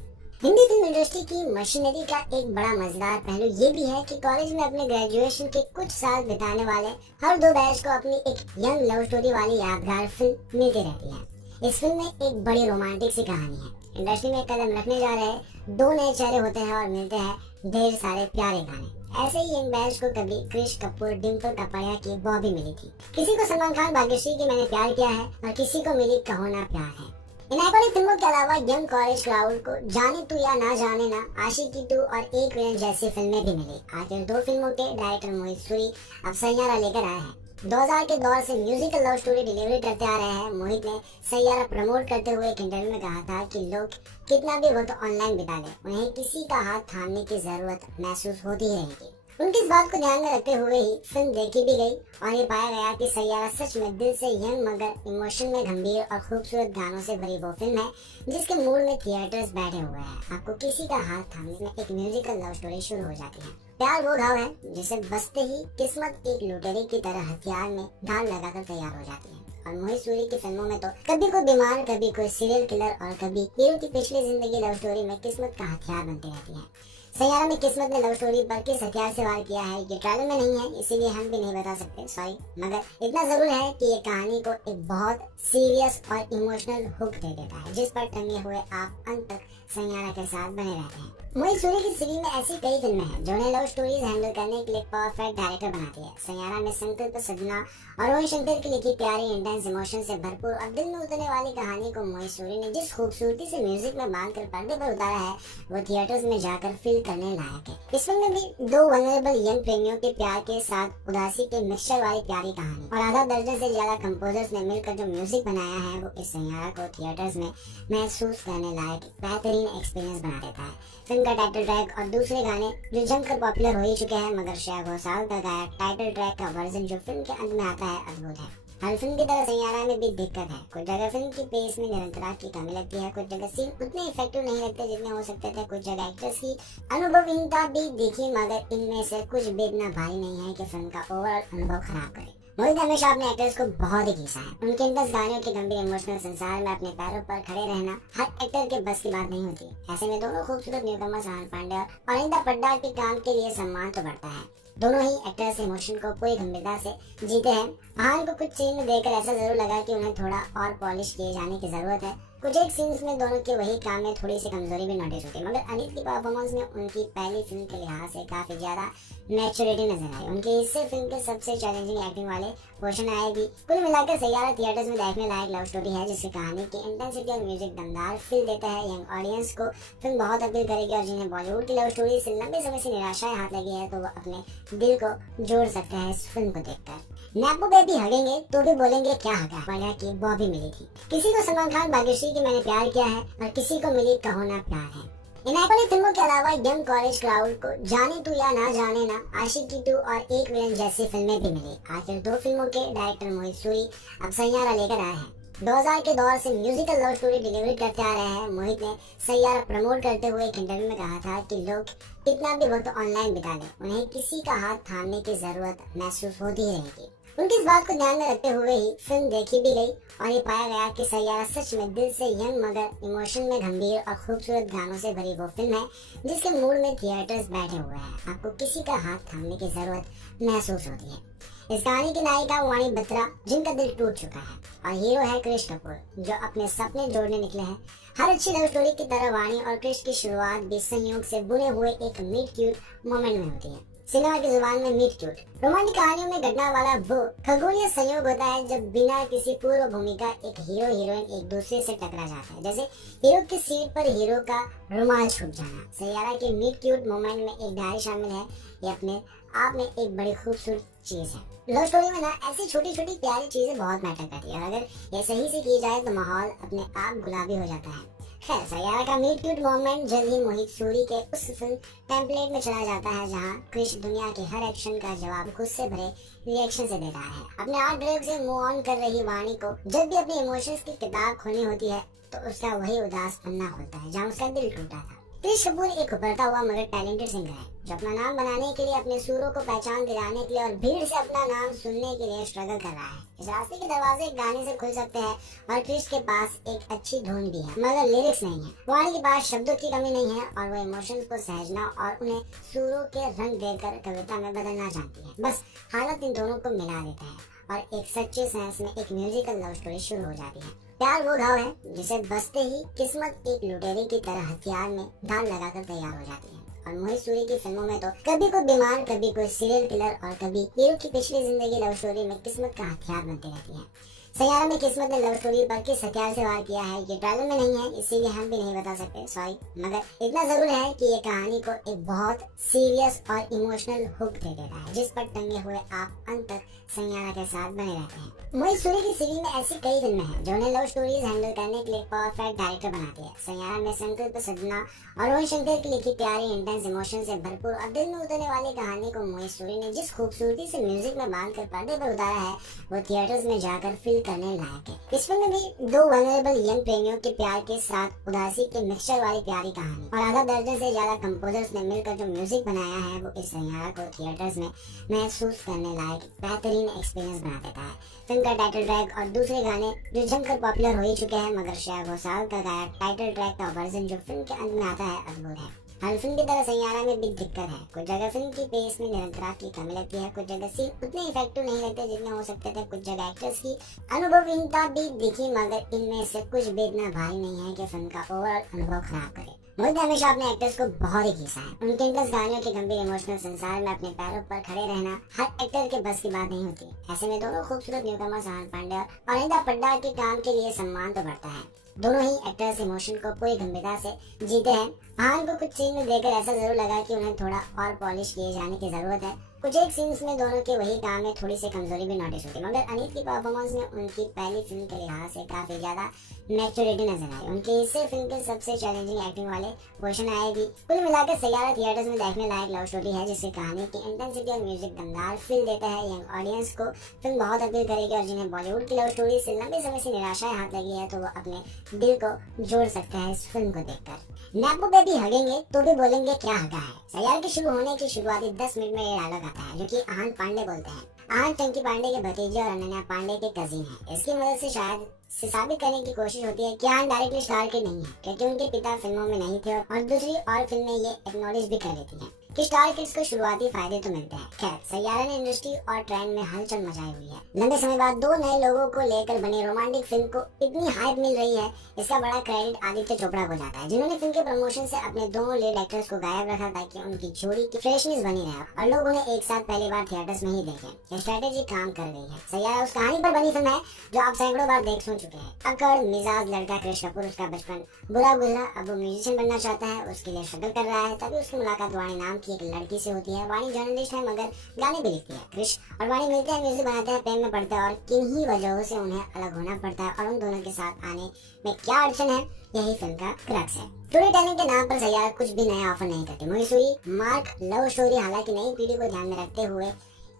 हिंदी फिल्म इंडस्ट्री की मशीनरी का एक बड़ा मजेदार पहलू ये भी है कि कॉलेज में अपने ग्रेजुएशन के कुछ साल बिताने वाले हर दो बैच को अपनी एक यंग लव स्टोरी वाली यादगार फिल्म मिलती रहती है। इस फिल्म में एक बड़ी रोमांटिक सी कहानी है। इंडस्ट्री में कदम रखने जा रहे दो नए चेहरे होते हैं और मिलते हैं ढेर सारे प्यारे गाने। ऐसे ही यंग बैच को कभी क्रिश कपूर, डिम्पल कपाड़िया की बॉबी मिली थी। किसी को सलमान खान, भाग्यश्री की मैंने प्यार किया है और किसी को मिली कहो ना प्यार है। इन आइकॉनिक फिल्मों के अलावा यंग कॉलेज क्राउड को जाने तू या ना जाने ना, आशिकी 2 और एक विलन जैसी फिल्में भी मिली। आखिर दो फिल्मों के डायरेक्टर मोहित सूरी अब सैयारा लेकर आए हैं। 2000 के दौर से म्यूजिकल लव स्टोरी डिलीवरी करते आ रहे हैं। मोहित ने सैयारा प्रमोट करते हुए एक इंटरव्यू में कहा था कि लोग कितना भी वक्त ऑनलाइन बिता ले, उन्हें किसी का हाथ थामने की जरूरत महसूस होती ही रहेगी। उनकी इस बात को ध्यान में रखते हुए ही फिल्म देखी भी गई और ये पाया गया कि सैयारा सच में दिल से यंग मगर इमोशन में गंभीर और खूबसूरत गानों से भरी वो फिल्म है जिसके मूड में थिएटर्स बैठे हुए हैं। आपको किसी का हाथ थामने में एक म्यूजिकल लव स्टोरी शुरू हो जाती है। प्यार वो घाव है जिसे बसते ही किस्मत एक लुटेरे की तरह हथियार में ढाल लगाकर तैयार हो जाती है। और मोहित सूरी की फिल्मों में तो कभी कोई बीमार, कभी कोई सीरियल किलर और कभी हीरो की पिछली जिंदगी लव स्टोरी में किस्मत का हथियार बनती रहती है। सैयारा में किस्मत ने लव स्टोरी पर किस हथियार से वार किया है ये ट्रेलर में नहीं है, इसीलिए हम भी नहीं बता सकते, सॉरी। मगर इतना जरूर है कि ये कहानी को एक बहुत सीरियस और इमोशनल हुक दे देता है जिस पर टंगे हुए आप अंत तक सैयारा के साथ बने रहते हैं। मोहित सूरी की सीरीज में ऐसी कई फिल्में हैं जो उन्हें लव स्टोरीज हैंडल करने के लिए परफेक्ट डायरेक्टर बनाती है। सैयारा में संकल्प, सजना और रोहित शंकर की लिखी प्यारी इंटेंस इमोशन से भरपूर और दिल में उतरने वाली कहानी को मोहित सूरी ने जिस खूबसूरती से म्यूजिक में बांध कर पर्दे पर उतारा है वो थिएटर्स में जाकर फील करने लायक है। इस फिल्म में भी दो वनरेबल यंग प्रेमियों के प्यार के साथ उदासी के मिक्सचर वाली प्यारी कहानी और आधा दर्जन से ज्यादा कंपोजर्स ने मिलकर जो म्यूजिक बनाया है वो इस सैयारा को थिएटर्स में महसूस करने लायक बेहतरीन एक्सपीरियंस बना देता है। फिल्म का टाइटल ट्रैक और दूसरे गाने जो जमकर पॉपुलर हो ही चुके हैं, मगर श्रेया घोषाल का गाया टाइटल ट्रैक का वर्जन जो फिल्म के अंत में आता है अद्भुत है। हर फिल्म की तरह सैयारा में भी दिक्कत है। कुछ जगह फिल्म की पेस में निरंतरता की कमी लगती है, कुछ जगह सीन उतने इफेक्टिव नहीं लगते जितने हो सकते थे, कुछ जगह एक्टर्स की अनुभवहीनता भी दिखी, मगर इनमें से कुछ भी इतना भारी नहीं है कि फिल्म का ओवरऑल अनुभव खराब करे। मोहित हमेशा अपने एक्टर्स को बहुत ही घिसा है। उनके इंटेंस गानों के गंभीर इमोशनल संसार में अपने पैरों पर खड़े रहना हर एक्टर के बस की बात नहीं होती। ऐसे में दोनों खूबसूरत न्यूकमर्स आन पांडे और इंदा पड्डा के काम के लिए सम्मान तो बढ़ता है। दोनों ही एक्टर्स इमोशन को पूरी गंभीरता से जीते हैं। हाँ, इनको कुछ सीन में देखकर ऐसा जरूर लगा कि उन्हें थोड़ा और पॉलिश किए जाने की जरूरत है। कुछ एक सीन्स में दोनों के वही काम में थोड़ी सी कमजोरी भी नोटिस होती है, मगर अनित की परफॉर्मेंस में उनकी पहली फिल्म के लिहाज से काफी ज्यादा मैच्योरिटी नजर आई। उनके हिस्से फिल्म के सबसे चैलेंजिंग एक्टिंग वाले पोर्शन आएगी। कुल मिलाकर सैयारा थिएटर्स में देखने लायक लव स्टोरी है जिसकी कहानी की इंटेंसिटी और म्यूजिक दमदार फील देता है। यंग ऑडियंस को फिल्म बहुत अपील करेगी और जिन्हें बॉलीवुड की लव स्टोरी से लंबे समय से निराशाएं हाथ लगी है तो वो अपने दिल को जोड़ सकते हैं इस फिल्म को देखकर। नेपो बेबी हगेंगे तो भी बोलेंगे क्या हगा, बढ़िया की बॉबी मिली थी। किसी को सलमान खान, भाग्यश्री की मैंने प्यार किया है और किसी को मिली कहो ना प्यार है। इन आइकॉनिक फिल्मों के अलावा यंग कॉलेज क्राउड को जाने तू या ना जाने ना, आशिकी 2 और एक विलन जैसी फिल्में भी मिली। आखिर दो फिल्मों के डायरेक्टर मोहित सूरी अब सैयारा लेकर आए हैं। 2000 के दौर से म्यूजिकल लव स्टोरी डिलीवरी करते आ रहे हैं। मोहित ने सैयारा प्रमोट करते हुए एक इंटरव्यू में कहा था कि लोग कितना भी वक्त ऑनलाइन बिता ले, उन्हें किसी का हाथ थामने की जरूरत महसूस होती ही रहेगी। उनकी इस बात को ध्यान में रखते हुए ही फिल्म देखी भी गई और ये पाया गया कि सैयारा सच में दिल से यंग मगर इमोशन में गंभीर और खूबसूरत गानों से भरी वो फिल्म है जिसके मूड में थिएटर्स बैठे हुए हैं आपको किसी का हाथ थामने की जरूरत महसूस होती है। इस कहानी की नायिका वाणी बत्रा जिनका दिल टूट चुका है और हीरो है क्रिश कपूर जो अपने सपने जोड़ने निकले हैं। हर अच्छी लव स्टोरी की तरह वाणी और क्रिश की शुरुआत भी संयोग से बुने हुए एक मीट क्यूट मोमेंट में होती है। सिनेमा की जुबान में मीट क्यूट रोमांटिक कहानियों में घटना वाला वो खगोलीय संयोग होता है जब बिना किसी पूर्व भूमिका एक हीरो हीरोइन एक दूसरे से टकरा जाता है, जैसे हीरो की सीट पर हीरो का रुमाल छूट जाना। सैयारा के मीट क्यूट मोमेंट में एक डायरी शामिल है, ये अपने आप में एक बड़ी खूबसूरत चीज है। लव स्टोरी में ना ऐसी छोटी छोटी प्यारी चीजें बहुत मैटर करती है और अगर ये सही से की जाए तो माहौल अपने आप गुलाबी हो जाता है। खैर सैयारा का मीट क्यूट मोमेंट जल्द ही मोहित सूरी के उस फिल्म टेम्पलेट में चला जाता है जहां क्रिश दुनिया के हर एक्शन का जवाब खुद से भरे रिएक्शन से देता है। अपने आर्ट ड्राइव से मूव ऑन कर रही वाणी को जब भी अपनी इमोशंस की किताब खोलनी होती है तो उसका वही उदास पन्ना खोलता है जहां उसका दिल टूटा था। क्रिश कपूर एक उभरता हुआ मगर टैलेंटेड सिंगर है जो अपना नाम बनाने के लिए, अपने सुरों को पहचान दिलाने के लिए और भीड़ से अपना नाम सुनने के लिए स्ट्रगल कर रहा है। इस रास्ते के दरवाजे गाने से खुल सकते हैं और क्रिश के पास एक अच्छी धुन भी है मगर लिरिक्स नहीं है। वाणी के पास शब्दों की कमी नहीं है और वो इमोशंस को सहजना और उन्हें सुरों के रंग देकर कविता में बदलना जानती है। बस हालत इन दोनों को मिला देता है और एक सच्चे सेंस में एक म्यूजिकल लव स्टोरी शुरू हो जाती है। प्यार वो घाव है जिसे बसते ही किस्मत एक लुटेरे की तरह हथियार में धार लगाकर तैयार हो जाती है। और मोहित सूरी की फिल्मों में तो कभी कोई बीमार, कभी कोई सीरियल किलर और कभी हीरो की पिछली जिंदगी लव स्टोरी में किस्मत का हथियार बनती रहती है। सैयारा में किस्मत ने लव स्टोरी पर किस हथियार से वार किया है ये ट्रेलर में नहीं है, इसीलिए हम भी नहीं बता सकते, सॉरी। मगर इतना जरूर है कि ये कहानी को एक बहुत सीरियस और इमोशनल हुक दे देता है जिस पर टंगे हुए आप अंत तक सैयारा के साथ बने रहते हैं। मोहित सूरी की सीरीज में ऐसी कई फिल्में हैं जो उन्हें लव स्टोरीज हैंडल करने के लिए परफेक्ट डायरेक्टर बनाती है। सैयारा में संकल्प सदना और रोहन शंकर की लिखी प्यारी इंटेंस इमोशन से भरपूर और दिल में उतरने वाली कहानी को मोहित सूरी ने जिस खूबसूरती से म्यूजिक में बांध कर पर्दे पर उतारा है वो थिएटर्स में जाकर फील करने लायक है। इस फिल्म में भी दो वनरेबल यंग प्रेमियों के प्यार के साथ उदासी के मिक्सचर वाली प्यारी कहानी और आधा दर्जन से ज्यादा कंपोजर्स ने मिलकर जो म्यूजिक बनाया है वो इस सैयारा को थिएटर्स में महसूस करने लायक बेहतरीन एक्सपीरियंस बना देता है। फिल्म का टाइटल ट्रैक और दूसरे गाने जो जमकर पॉपुलर हो ही चुके हैं मगर श्रेया घोषाल का गाया टाइटल ट्रैक का वर्जन जो फिल्म के अंत में आता है अद्भुत है। हर फिल्म की तरह सैयारा में भी दिक्कत है, कुछ जगह फिल्म की पेस में निरंतरता की कमी लगती है, कुछ जगह सीन उतने इफेक्टिव नहीं लगते जितने हो सकते थे, कुछ जगह एक्टर्स की अनुभवहीनता भी दिखी मगर इनमें से कुछ भी इतना भारी नहीं है कि फिल्म का ओवरऑल अनुभव खराब करे। मोहित ने हमेशा अपने एक्टर्स को बहुत ही खींचा है। उनके इंटेंस गानों के गंभीर इमोशनल संसार में अपने पैरों पर खड़े रहना हर एक्टर के बस की बात नहीं होती। ऐसे में दोनों खूबसूरत न्यूकमर सहान पांडे और अनिता पड्डा के काम के लिए सम्मान तो बढ़ता है। दोनों ही एक्टर्स इमोशन को पूरी गंभीरता से जीते हैं। हान को कुछ सीन में देखकर ऐसा जरूर लगा कि उन्हें थोड़ा और पॉलिश किए जाने की जरूरत है। कुछ एक सीन्स में दोनों के वही काम में थोड़ी सी कमजोरी भी नोटिस होती है मगर अनीत की परफॉर्मेंस में उनकी पहली फिल्म के लिहाज से काफी ज्यादा मैच्योरिटी नजर आई। उनके हिस्से फिल्म के सबसे चैलेंजिंग एक्टिंग वाले क्वेश्चन आएगी। कुल मिलाकर सैयारा थिएटर्स में देखने लायक लव स्टोरी है जिससे कहानी की इंटेंसिटी और म्यूजिक दमदार फील देता है। यंग ऑडियंस को फिल्म बहुत अपील करेगी और जिन्हें बॉलीवुड की लव स्टोरी से लंबे समय से निराशाएं हाथ लगी है तो वो अपने दिल को जोड़ सकता है इस फिल्म को देखकर। नेपो पे भी हगेंगे तो भी बोलेंगे क्या हगा है। सैयारा के शुरू होने की शुरुआती 10 मिनट में ये डायलॉग आता है जो कि आहन पांडे बोलते हैं। आहन चंकी पांडे के भतीजे और अनन्या पांडे के कजिन है। इसकी मदद से शायद साबित करने की कोशिश होती है कि आहन डायरेक्टली स्टार के नहीं है क्योंकि उनके पिता फिल्मों में नहीं थे और दूसरी और फिल्में ये एक्नॉलेज भी कर लेती हैं कि स्टार किड्स को शुरुआती फायदे तो मिलते हैं। खैर सैयारा ने इंडस्ट्री और ट्रेंड में हलचल मचाई हुई है। लंबे समय बाद दो नए लोगों को लेकर बनी रोमांटिक फिल्म को इतनी हाइप मिल रही है इसका बड़ा क्रेडिट आदित्य चोपड़ा को जाता है जिन्होंने फिल्म के प्रमोशन से अपने दोनों लीड एक्टर्स को गायब रखा ताकि उनकी जोड़ी की फ्रेशनेस बनी रहे और लोग उन्हें एक साथ पहली बार थिएटर्स में ही देखें। ये स्ट्रेटेजी काम कर रही है। सैयारा उस कहानी पर बनी फिल्म है जो आप सैकड़ों बार देख सुन चुके हैं। अकड़ मिजाज लड़का क्रिश कपूर, उसका बचपन बुरा गुजरा, अब वो म्यूजिशियन बनना चाहता है, उसके लिए स्ट्रगल कर रहा है। तभी उसकी मुलाकात वाणी नाम की एक लड़की से होती है। वाणी जर्नलिस्ट है मगर गाने भी लिखती है। क्रिश और वाणी मिलते हैं, म्यूजिक बनाते हैं, प्रेम में पड़ते हैं और किन्हीं वजहों से उन्हें अलग होना पड़ता है और उन दोनों के साथ आने में क्या अड़चन है यही फिल्म का क्रक्स है। स्टोरी टेलिंग के नाम पर सैयारा कुछ भी नया ऑफर नहीं करती। मोहित सूरी मार्क लव स्टोरी हालांकि नई पीढ़ी को ध्यान में रखते हुए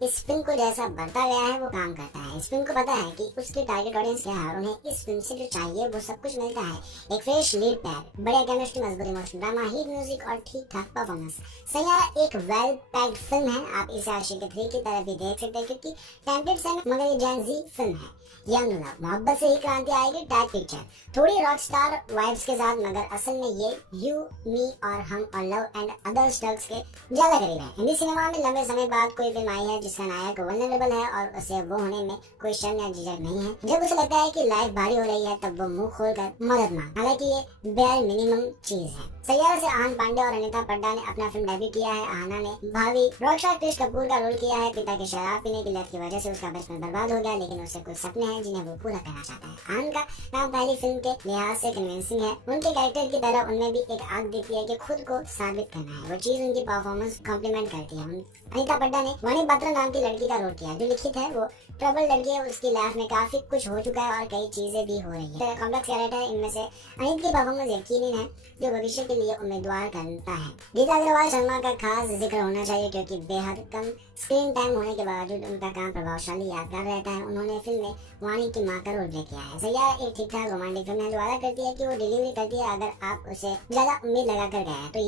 इस फिल्म को जैसा बरता गया है वो काम करता है। इस फिल्म को पता है कि उसकी टारगेट ऑडियंस क्या है और उन्हें इस फिल्म से जो चाहिए वो सब कुछ मिलता है। एक फ्रेश लीड पैर, बढ़िया केमिस्ट्री, मजबूत इमोशन ड्रामा, हिट म्यूजिक और ठीक ठाक परफॉर्मेंस। सैयारा एक वेल पैक्ड फिल्म है। आप इसे आशिकी 3 की तरह भी देख सकते हैं क्योंकि टेम्पलेट है मगर ये जेन जी फिल्म है। यंग लव, मोहब्बत से ही क्रांति आएगी टैग पिक्चर, थोड़ी रॉक स्टार वाइब्स के साथ, मगर असल में ये यू मी और हम और लव एंड अदर स्ट्रगल्स के ज्यादा करीब है। हिंदी सिनेमा में लंबे समय बाद कोई फिल्म आई है जिसका नायक वल्नरेबल है और उसे वो होने में कोई शर्म या झिझक नहीं है। जब उसे लगता है कि लाइफ भारी हो रही है तब वो मुंह खोलकर मदद मांग, हालांकि ये बेयर मिनिमम चीज है। सैयारा से आहन पांडे और अनीता पड्डा ने अपना फिल्म डेब्यू किया है। आहना ने भावी रॉकस्टार क्रिश कपूर का रोल किया है। पिता के शराब पीने की लत की वजह से उसका बचपन बर्बाद हो गया, लेकिन उसे कुछ सपने हैं जिन्हें वो पूरा करना चाहता है। आहन का नाम पहली फिल्म के लिहाज से कन्विंसिंग है। उनके कैरेक्टर की तरह उनमें भी एक आग दिखती है कि खुद को साबित करना है। वो चीज उनकी परफॉर्मेंस कॉम्प्लीमेंट करती है। अनीता पड्डा ने वाणी बात्रा नाम की लड़की का रोल किया जो लिखित है। वो ट्रबल लड़की है, उसकी लाइफ में काफी कुछ हो चुका है और कई चीजें भी हो रही है। कॉम्प्लेक्स कैरेक्टर है। इनमें से अनित की परफॉर्मेंस यकीनन है जो भविष्य के लिए उम्मीदवार करता है। गीता अग्रवाल शर्मा का खास जिक्र होना चाहिए क्योंकि बेहद कम स्क्रीन टाइम होने के बावजूद उनका काम प्रभावशाली यादगार रहता है। उन्होंने फिल्म में वाणी की मां का रोल प्ले किया है। सैयारा एक ठीक ठाक रोमांटिक फिल्म है जो वादा करती है कि वो डिलीवरी करती है। अगर आप उसे ज्यादा उम्मीद लगा कर गए हैं तो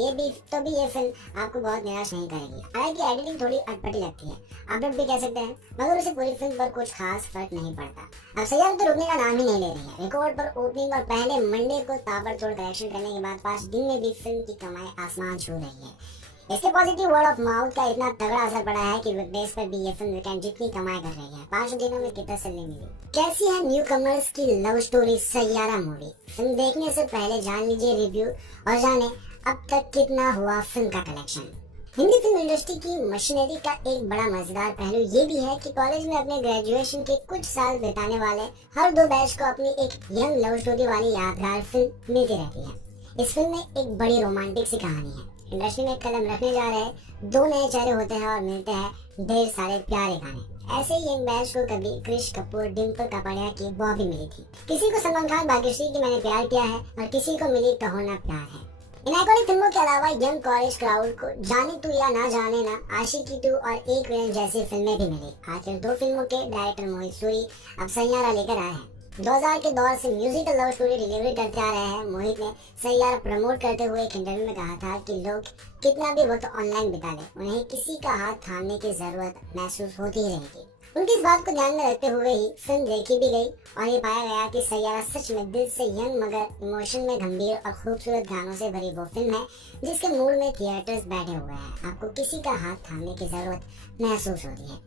ये फिल्म आपको बहुत निराश नहीं करेगी। हालांकि एडिटिंग थोड़ी अटपटी लगती है, अपडेट भी कह सकते हैं, मगर उसे पूरी फिल्म पर कुछ खास फर्क नहीं पड़ता। अब सैयारा तो रुकने का नाम ही नहीं ले रही है। रिकॉर्ड पर ओपनिंग और पहले मंडे को ताबड़तोड़ कलेक्शन करने के बाद 5 दिन में भी फिल्म की कमाई आसमान छू रही है। इसके पॉजिटिव वर्ड ऑफ माउथ का इतना तगड़ा असर पड़ा है कि वीकडेज पर भी ये फिल्म वीकेंड जितनी कमाई कर रही है। 5 दिनों में कितना सैलरी मिली। कैसी है न्यू कमर्स की love story Saiyaara movie? Film देखने से पहले जान लीजिए रिव्यू और जाने अब तक कितना हुआ फिल्म का कलेक्शन। हिंदी फिल्म इंडस्ट्री की मशीनरी का एक बड़ा मजेदार पहलू ये भी है कि कॉलेज में अपने ग्रेजुएशन के कुछ साल बिताने वाले हर 2 बैच को अपनी एक यंग लव स्टोरी वाली यादगार फिल्म मिलती रहती है। इस फिल्म में एक बड़ी रोमांटिक सी कहानी है। इंडस्ट्री में कदम रखने जा रहे 2 नए चेहरे होते हैं और मिलते हैं ढेर सारे प्यारे गाने। ऐसे ही यंग बैच को कभी क्रिश कपूर, डिम्पल कपाड़िया की बॉबी मिली थी, किसी को सलमान खान, भाग्यश्री की मैंने प्यार किया है और किसी को मिली कहो ना प्यार है। इन आइकॉनिक फिल्मों के अलावा यंग कॉलेज क्राउड को जाने तू या ना जाने ना, आशिकी 2 और एक विलन जैसी फिल्में भी मिली। आखिर 2 फिल्मों के डायरेक्टर मोहित सूरी अब सैयारा लेकर आए हैं। 2000 के दौर से म्यूजिकल लव स्टोरी डिलीवरी करते आ रहे हैं। मोहित ने सैयारा प्रमोट करते हुए एक इंटरव्यू में कहा था कि लोग कितना भी वक्त ऑनलाइन बिता ले, उन्हें किसी का हाथ थामने की जरूरत महसूस होती ही रहेगी। उनकी इस बात को ध्यान में रखते हुए ही फिल्म देखी भी गई और ये पाया गया कि सैयारा सच में दिल से यंग मगर इमोशन में गंभीर और खूबसूरत गानों से भरी वो फिल्म है जिसके मूड में थिएटर्स बैठे हुए हैं। आपको किसी का हाथ थामने की जरूरत महसूस होती है।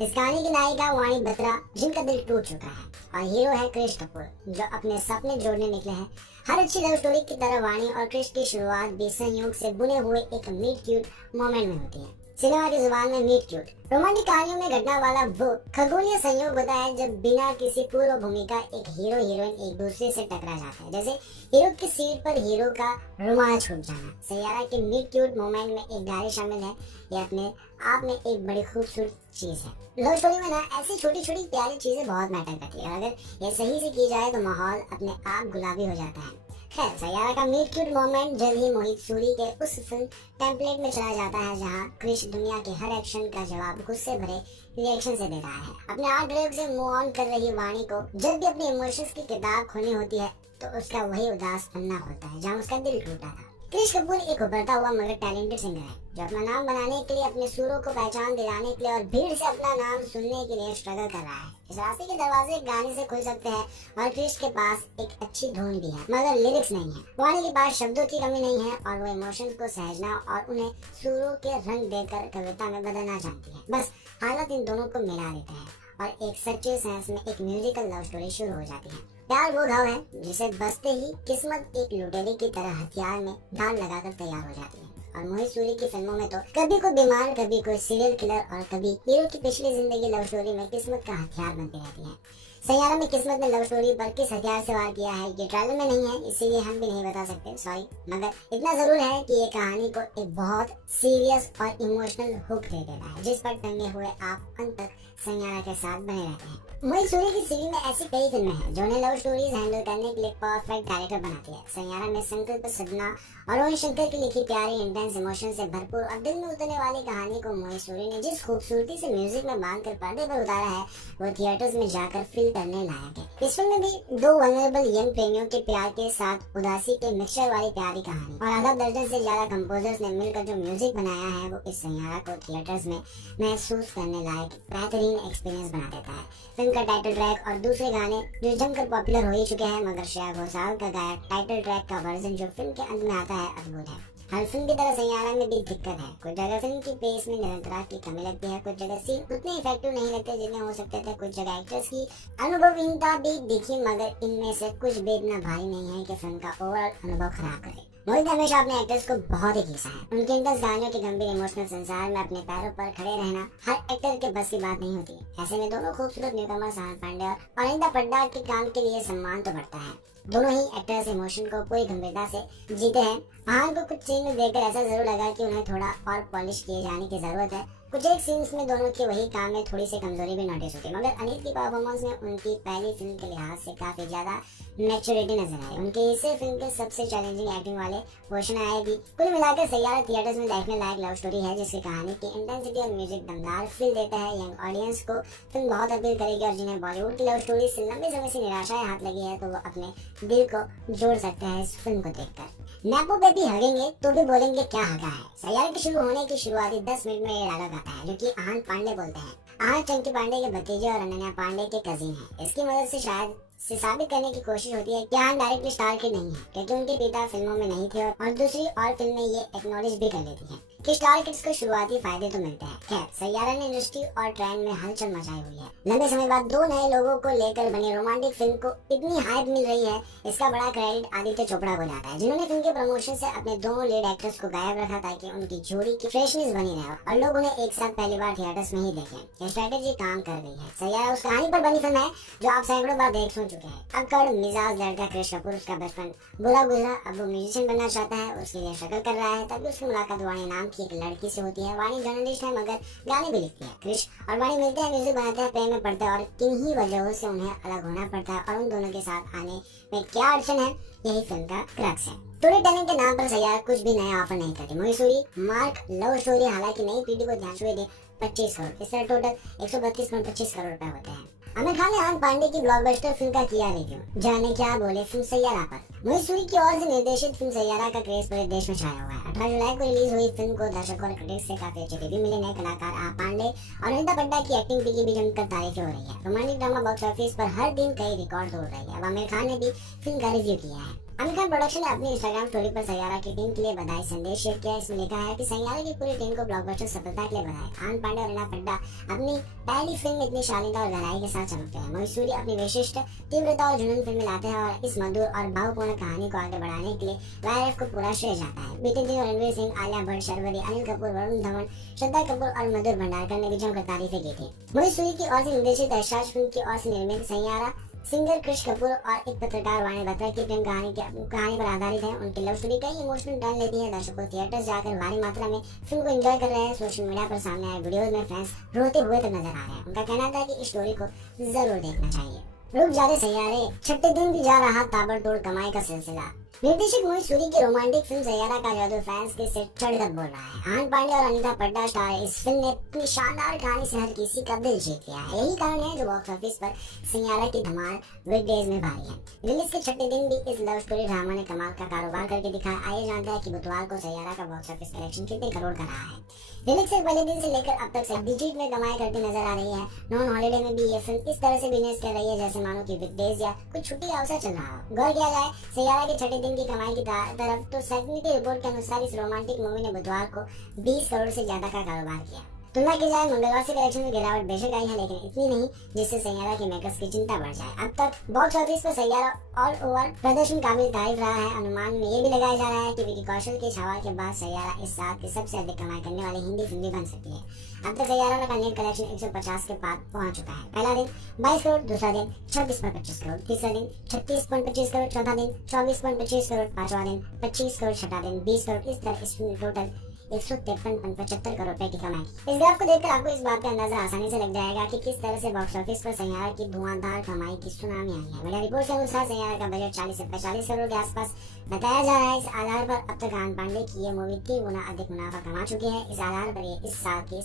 इस कहानी की नायिका वाणी बत्रा, जिनका दिल टूट चुका है, और हीरो है क्रिश कपूर जो अपने सपने जोड़ने निकले हैं। हर अच्छी लव स्टोरी की तरह वाणी और क्रिश की शुरुआत भी संयोग से बुने हुए एक मीट क्यूट मोमेंट में होती है। सिनेमा की जुबान में मीट क्यूट रोमांटिक कहानियों में घटना वाला वो खगोलीय संयोग होता है जब बिना किसी पूर्व भूमिका एक हीरो हीरोइन एक दूसरे से टकरा जाता है, जैसे हीरो की सीट पर हीरो का रुमाल छूट जाना। सैयारा के मीट क्यूट मोमेंट में एक डायरी शामिल है। ये अपने आप में एक बड़ी खूबसूरत चीज है। लव स्टोरी में ना ऐसी छोटी छोटी प्यारी चीजें बहुत मैटर करती है और अगर ये सही से की जाए तो माहौल अपने आप गुलाबी हो जाता है। खैर, सैयारा का मीट क्यूट मोमेंट जल्द ही मोहित सूरी के उस फिल्म टेम्पलेट में चला जाता है जहां क्रिश दुनिया के हर एक्शन का जवाब गुस्से भरे रिएक्शन से दे रहा है। अपने आर्ट ड्राइव से मूव ऑन कर रही वाणी को जब भी अपनी इमोशंस की किताब खोलनी होती है तो उसका वही उदास पन्ना होता है जहां उसका दिल टूटा था। क्रिश कपूर एक उभरता हुआ मगर टैलेंटेड सिंगर है जो अपना नाम बनाने के लिए, अपने सुरों को पहचान दिलाने के लिए और भीड़ से अपना नाम सुनने के लिए स्ट्रगल कर रहा है। इस रास्ते के दरवाजे गाने से खुल सकते हैं और क्रिश के पास एक अच्छी धुन भी है मगर लिरिक्स नहीं है। वाणी के पास शब्दों की कमी नहीं है और वो इमोशंस को सहजना और उन्हें सुरों के रंग देकर कविता में बदलना चाहती है। बस हालत इन दोनों को मिला देता है और एक सच्चे सेंस में एक म्यूजिकल लव स्टोरी शुरू हो जाती है। प्यार वो घाव है जिसे बसते ही किस्मत एक लुटेरे की तरह हथियार में धार लगाकर तैयार हो जाती है। और मोहित सूरी की फिल्मों में तो कभी कोई बीमार, कभी कोई सीरियल किलर और कभी हीरो की पिछली जिंदगी लव स्टोरी में किस्मत का हथियार बनती रहती है। सैयारा में किस्मत ने लव स्टोरी पर किस हथियार से वार किया है ये ट्रेलर में नहीं है, इसीलिए हम भी नहीं बता सकते, सॉरी। मगर इतना जरूर है कि ये कहानी को एक बहुत सीरियस और इमोशनल हुक दे देता है, जिस पर टंगे हुए आप अंत तक सैयारा के साथ बने रहते हैं। मोहित सूरी की सीरीज में ऐसी कई फिल्में हैं जो उन्हें लव स्टोरीज हैंडल करने के लिए परफेक्ट डायरेक्टर बनाती है। सैयारा में संकल्प सदना और रोहन शंकर की लिखी प्यारी इंटेंस इमोशन से भरपूर और दिल में उतरने वाली कहानी को मोहित सूरी ने जिस खूबसूरती से म्यूजिक में बांधकर पर्दे पर उतारा है वो थिएटर्स में जाकर फील करने लायक है। इस फिल्म में भी दो वल्नरेबल यंग प्रेमियों के प्यार के साथ उदासी के मिक्सचर वाली प्यारी कहानी और आधा दर्जन से ज्यादा कंपोजर्स ने मिलकर जो म्यूजिक बनाया है वो इस सैयारा को थिएटर्स में महसूस करने लायक बेहतरीन एक्सपीरियंस बना देता है। फिल्म का टाइटल ट्रैक और दूसरे गाने जो जमकर पॉपुलर हो ही चुके हैं, मगर श्रेया घोषाल का गाया टाइटल ट्रैक का वर्जन जो फिल्म के अंत में आता है अद्भुत है। हर फिल्म की तरह सैयारा में भी दिक्कत है, कुछ जगह फिल्म की पेस में निरंतरता की कमी लगती है, कुछ जगह सीन उतने इफेक्टिव नहीं लगते जितने हो सकते थे, कुछ जगह एक्टर्स की अनुभवहीनता भी दिखी, मगर इनमें से कुछ भी इतना भारी नहीं है कि फिल्म का ओवरऑल अनुभव खराब करे। मोहित ने हमेशा अपने एक्टर्स को बहुत ही खींचा है। उनके इंटेंस गानों के गंभीर इमोशनल संसार में अपने पैरों पर खड़े रहना हर एक्टर के बस की बात नहीं होती। ऐसे में दोनों खूबसूरत न्यूकमर साहन पांडे और अनिता पड्डा के काम के लिए सम्मान तो बढ़ता है। दोनों ही एक्टर्स इमोशन को पूरी गंभीरता से जीते हैं। हाँ को कुछ सीन में देखकर ऐसा जरूर लगा कि उन्हें थोड़ा और पॉलिश किए जाने की जरूरत है। कुछ एक सीन्स में दोनों के वही काम में थोड़ी सी कमजोरी भी नोटिस होती है, मगर अनित की परफॉर्मेंस में उनकी पहली फिल्म के लिहाज से काफी ज्यादा मैच्योरिटी नजर आई। उनके हिस्से फिल्म के सबसे चैलेंजिंग एक्टिंग वाले पोर्शन आएगी। कुल मिलाकर सैयारा थिएटर्स में देखने लायक लव स्टोरी है जिसकी कहानी की इंटेंसिटी और म्यूजिक दमदार फील देता है। यंग ऑडियंस को फिल्म बहुत अपील करेगी और जिन्हें बॉलीवुड की लव स्टोरी से लंबे समय से निराशाएं हाथ लगी है तो वो अपने दिल को जोड़ सकते हैं इस फिल्म को देखकर। नेपो पे भी हगेंगे तो भी बोलेंगे क्या हगा है। सैयारा के शुरू होने की शुरुआती 10 मिनट में ये डायलॉग आता है जो कि आहन पांडे बोलते हैं। आहन चंकी पांडे के भतीजे और अनन्या पांडे के कजिन है। इसकी मदद से शायद से साबित करने की कोशिश होती है कि आहन डायरेक्टली स्टार किड नहीं है, क्योंकि उनके पिता फिल्मों में नहीं थे और दूसरी और फिल्म में ये एक्नॉलेज भी कर लेती है कि स्टार किड्स को शुरुआती फायदे तो मिलते हैं। खैर, सैयारा ने इंडस्ट्री और ट्रेंड में हलचल मचाई हुई है। लंबे समय बाद दो नए लोगों को लेकर बनी रोमांटिक फिल्म को इतनी हाइप मिल रही है, इसका बड़ा क्रेडिट आदित्य चोपड़ा को जाता है, जिन्होंने फिल्म के प्रमोशन से अपने दोनों लीड एक्टर्स को गायब रखा ताकि उनकी जोड़ी की फ्रेशनेस बनी रहे और लोग उन्हें एक साथ पहली बार थिएटर्स में ही देखें। ये स्ट्रेटेजी काम कर रही है। सैयारा उस कहानी पर बनी फिल्म है जो आप सैकड़ों बार देख सुन चुके हैं। अक्कड़ मिजाज लड़का क्रिश कपूर, उसका बचपन बुरा गुजरा, अब वो म्यूजिशियन बनना चाहता है, उसके लिए स्ट्रगल कर रहा है। तभी उसकी मुलाकात वाणी नाम की एक लड़की से होती है। वाणी जर्नलिस्ट है मगर गाने भी लिखती है। क्रिश और वाणी मिलते हैं, म्यूजिक बनाते हैं, प्रेम में पड़ते हैं और किन्हीं वजहों से उन्हें अलग होना पड़ता है और उन दोनों के साथ आने में क्या अड़चन है, यही फिल्म का क्रक्स है। स्टोरी टेलिंग के नाम पर सैयारा कुछ भी नया ऑफर नहीं करती। मोहित सूरी मार्क लव स्टोरी हालांकि नई पीढ़ी को ध्यान दे 25 करोड़, इस तरह टोटल 132.25 करोड़ रुपए होते हैं। आमिर खान ने आहन पांडे की ब्लॉकबस्टर फिल्म का किया रिव्यू, जाने क्या बोले फिल्म सैयारा पर। मोहित सूरी की ओर से निर्देशित फिल्म सैयारा का क्रेज पूरे देश में छाया हुआ है। 18 जुलाई को रिलीज हुई फिल्म को दर्शकों और क्रिटिक्स से काफी अच्छे रिव्यू मिले। नए कलाकार आहन पांडे और अनिता पड्डा की एक्टिंग की भी जमकर तारीफें हो रही है। रोमांटिक ड्रामा बॉक्स ऑफिस पर हर दिन कई रिकॉर्ड तोड़ रही है। अब आमिर खान ने भी फिल्म का रिव्यू किया है। आमिर खान प्रोडक्शन ने अपनी इंस्टाग्राम स्टोरी पर सैयारा की टीम के लिए बधाई संदेश शेयर किया। इसमें लिखा है कि सैयारा की पूरी टीम को ब्लॉकबस्टर सफलता के लिए बधाई। आहन पांडे और अनिता पड्डा अपनी पहली फिल्म में इतनी शालीनता और गहराई के साथ चमकते हैं। मोहित सूरी अपनी विशिष्ट तीव्रता और जुनून फिल्म लाते हैं और इस मधुर और भावपूर्ण कहानी को आगे बढ़ाने के लिए वायरएफ को पूरा श्रेय जाता है। बीते दिनों रणवीर सिंह, आलिया भट्ट, शर्वरी, अनिल कपूर, वरुण धवन, श्रद्धा कपूर और मधुर भंडारकर ने भी जमकर तारीफें की थी। मोहित सूरी की ओर से निर्देशित ऐश्वर्य फिल्म की ओर से निर्मित सैयारा सिंगर क्रिश कपूर और एक पत्रकार वाणी बत्रा की प्रेम कहानी पर आधारित है। उनकी लव स्टोरी कई इमोशनल टर्न लेती है। दर्शकों थिएटर्स जाकर भारी मात्रा में फिल्म को एंजॉय कर रहे हैं। सोशल मीडिया पर सामने आए वीडियोस में फैंस रोते हुए तक नजर आ रहे हैं। उनका कहना था कि इस स्टोरी को जरूर देखना चाहिए। रुक जा रहे सैयारे, छठे दिन भी जा रहा ताबड़तोड़ कमाई का सिलसिला। निर्देशक मोहित सूरी की रोमांटिक फिल्म सैयारा का जादू फैंस के सिर चढ़कर बोल रहा है। आहन पांडे और अनिता पड्डा स्टार इस फिल्म ने अपनी शानदार कहानी से हर किसी का दिल जीत लिया है। यही कारण है जो बॉक्स ऑफिस पर सैयारा की धमाल वीकडेज में भारी है। रिलीज के छठे दिन भी इस लव स्टोरी ड्रामा ने कमाल का कारोबार करके दिखाया। आइए जानते हैं कि बुधवार को सैयारा का बॉक्स ऑफिस कलेक्शन कितने करोड़ का रहा है। रिलीज से पहले दिन से लेकर अब तक डिजिट में कमाई करती नजर आ रही है। नॉन हॉलीडे में भी ये फिल्म इस तरह से बिजनेस कर रही है जैसे मानो कि वीकडेज या कुछ छुट्टी अवसर चल रहा हो। गौर किया जाए सैयारा के छठे दिन की कमाई की तरफ तो सैकनी की रिपोर्ट के अनुसार इस रोमांटिक मूवी ने बुधवार को 20 करोड़ से ज्यादा का कारोबार किया। तुलना की जाए मंगलवार से कलेक्शन में गिरावट बेशक आई है, लेकिन इतनी नहीं जिससे सैयारा के मेकर्स की चिंता बढ़ जाए। अब तक बॉक्स ऑफिस पर सैयारा ऑल ओवर प्रदर्शन काबिल तारीफ रहा है। अनुमान में ये भी लगाया जा रहा है कि विकी कौशल के छावा के बाद सैयारा इस साल की सबसे अधिक कमाई करने वाली हिंदी फिल्म भी बन सकती है। अब तक सैयारा का नेट कलेक्शन 150 के पार पहुंच चुका है। पहला दिन 22 करोड़, दूसरा दिन 26.25 करोड़, तीसरा दिन 36.25 करोड़, चौथा दिन 24.25 करोड़, पांचवा दिन 25 करोड़, छठा दिन 20 करोड़। इस तरह इस फिल्म टोटल 153.75 करोड़ रुपए की कमाई। इस ग्राफ को देखकर आपको इस बात का अंदाजा आसानी से लग जाएगा कि किस तरह से बॉक्स ऑफिस पर सैयारा की धुआंधार कमाई की सुनामी आई है। मीडिया रिपोर्ट के अनुसार सैयारा का बजट 40 से 45 करोड़ के आसपास बताया जा रहा है। इस आधार पर अब तक आहान पांडे की ये मूवी 3 गुना अधिक मुनाफा कमा चुकी है। इस आधार पर ये इस साल की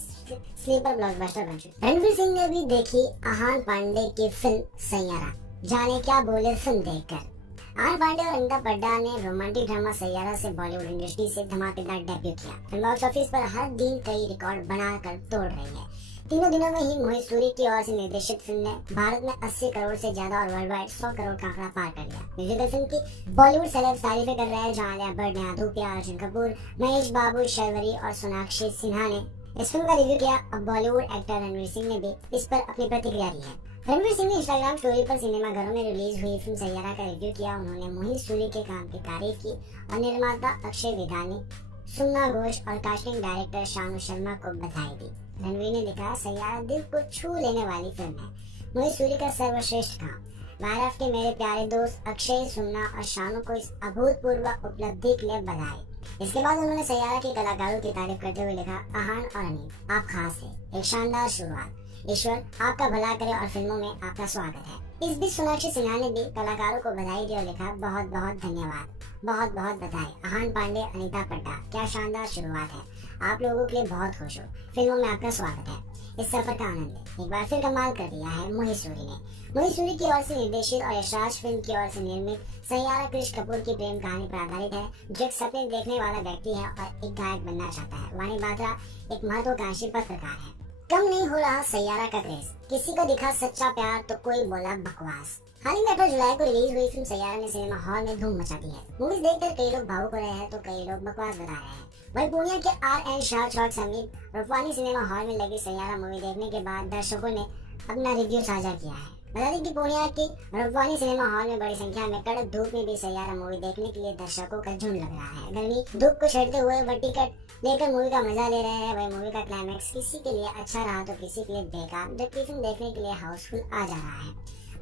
स्लीपर ब्लॉकबस्टर बन चुकी है। रणवीर सिंह ने भी देखी आहान पांडे की फिल्म सैयारा, जाने क्या बोले फिल्म देखकर। आहान पांडे और अनिता पड्डा ने रोमांटिक ड्रामा सैयारा से बॉलीवुड इंडस्ट्री से धमाकेदार डेब्यू किया। फिल्म बॉक्स ऑफिस पर हर दिन कई रिकॉर्ड बनाकर तोड़ रही है। तीनों दिनों में ही मोहित सूरी की ओर से निर्देशित फिल्म ने भारत में 80 करोड़ से ज्यादा और वर्ल्ड वाइड 100 करोड़ का आंकड़ा पार कर लिया। म्यूजिकल फिल्म की बॉलीवुड सेलेब्स तारीफें कर रहे हैं, जहां आलिया भट्ट, नेहा धूपिया, अर्जुन कपूर, महेश बाबू, शर्वरी और सोनाक्षी सिन्हा ने इस फिल्म का रिव्यू किया। अब बॉलीवुड एक्टर रणवीर सिंह ने भी इस पर अपनी प्रतिक्रिया दी है। रणवीर सिंह ने इंस्टाग्राम स्टोरी पर सिनेमाघरों में रिलीज हुई फिल्म सैयारा का रिव्यू किया। उन्होंने मोहित सूरी के काम की तारीफ की और निर्माता अक्षय विधानी, सुमना घोष और कास्टिंग डायरेक्टर शानू शर्मा को बधाई दी। रणवीर ने लिखा, सैयारा दिल को छू लेने वाली फिल्म है। मोहित सूरी का सर्वश्रेष्ठ काम। वायरफ के मेरे प्यारे दोस्त अक्षय, सुमना और शानू को इस अभूतपूर्व उपलब्धि के लिए बधाई। इसके बाद उन्होंने सैयारा के कलाकारों की तारीफ करते हुए लिखा, आहान और अनीत, आप खास थे, एक शानदार शुरुआत। ईश्वर आपका भला करे और फिल्मों में आपका स्वागत है। इस बीच सोनाक्षी सिन्हा ने भी कलाकारों को बधाई दी और लिखा, बहुत बहुत धन्यवाद, बहुत बहुत बधाई। आहान पांडे, अनीता पड्डा, क्या शानदार शुरुआत है। आप लोगों के लिए बहुत खुश हो, फिल्मों में आपका स्वागत है। इस सफर का आनंद लें। एक बार फिर कमाल कर दिया है मोहित सूरी ने। मोहित सूरी की ओर से निर्देशित और यशराज फिल्म की ओर से निर्मित सैयारा कृष कपूर की प्रेम कहानी पर आधारित है, जो एक सपने देखने वाला व्यक्ति है और एक गायक बनना चाहता है। वाणी बात्रा एक महत्वाकांक्षी पत्रकार है। कम नहीं हो रहा सैयारा का क्रेज, किसी को दिखा सच्चा प्यार तो कोई बोला बकवास। हाल ही में 18 जुलाई को रिलीज हुई फिल्म सैयारा ने सिनेमा हॉल में धूम मचा दी है। मूवीज देखकर कई लोग भावुक हो रहे हैं तो कई लोग बकवास बता रहे हैं। वहीं पूर्णिया के RN शाह चौक समीप रूपवानी सिनेमा हॉल में लगी सैयारा मूवी देखने के बाद दर्शकों ने अपना रिव्यू साझा किया है। बता दें कि पूर्णिया के रूपवानी सिनेमा हॉल में बड़ी संख्या में कड़क धूप में भी सैयारा मूवी देखने के लिए दर्शकों का झुंड लग रहा है। गर्मी धूप को छेड़ते हुए वह टिकट लेकर मूवी का मजा ले रहे हैं। वही मूवी का क्लाइमैक्स किसी के लिए अच्छा रहा तो किसी के लिए बेकार, जबकि फिल्म देखने के लिए हाउसफुल आ जा रहा है।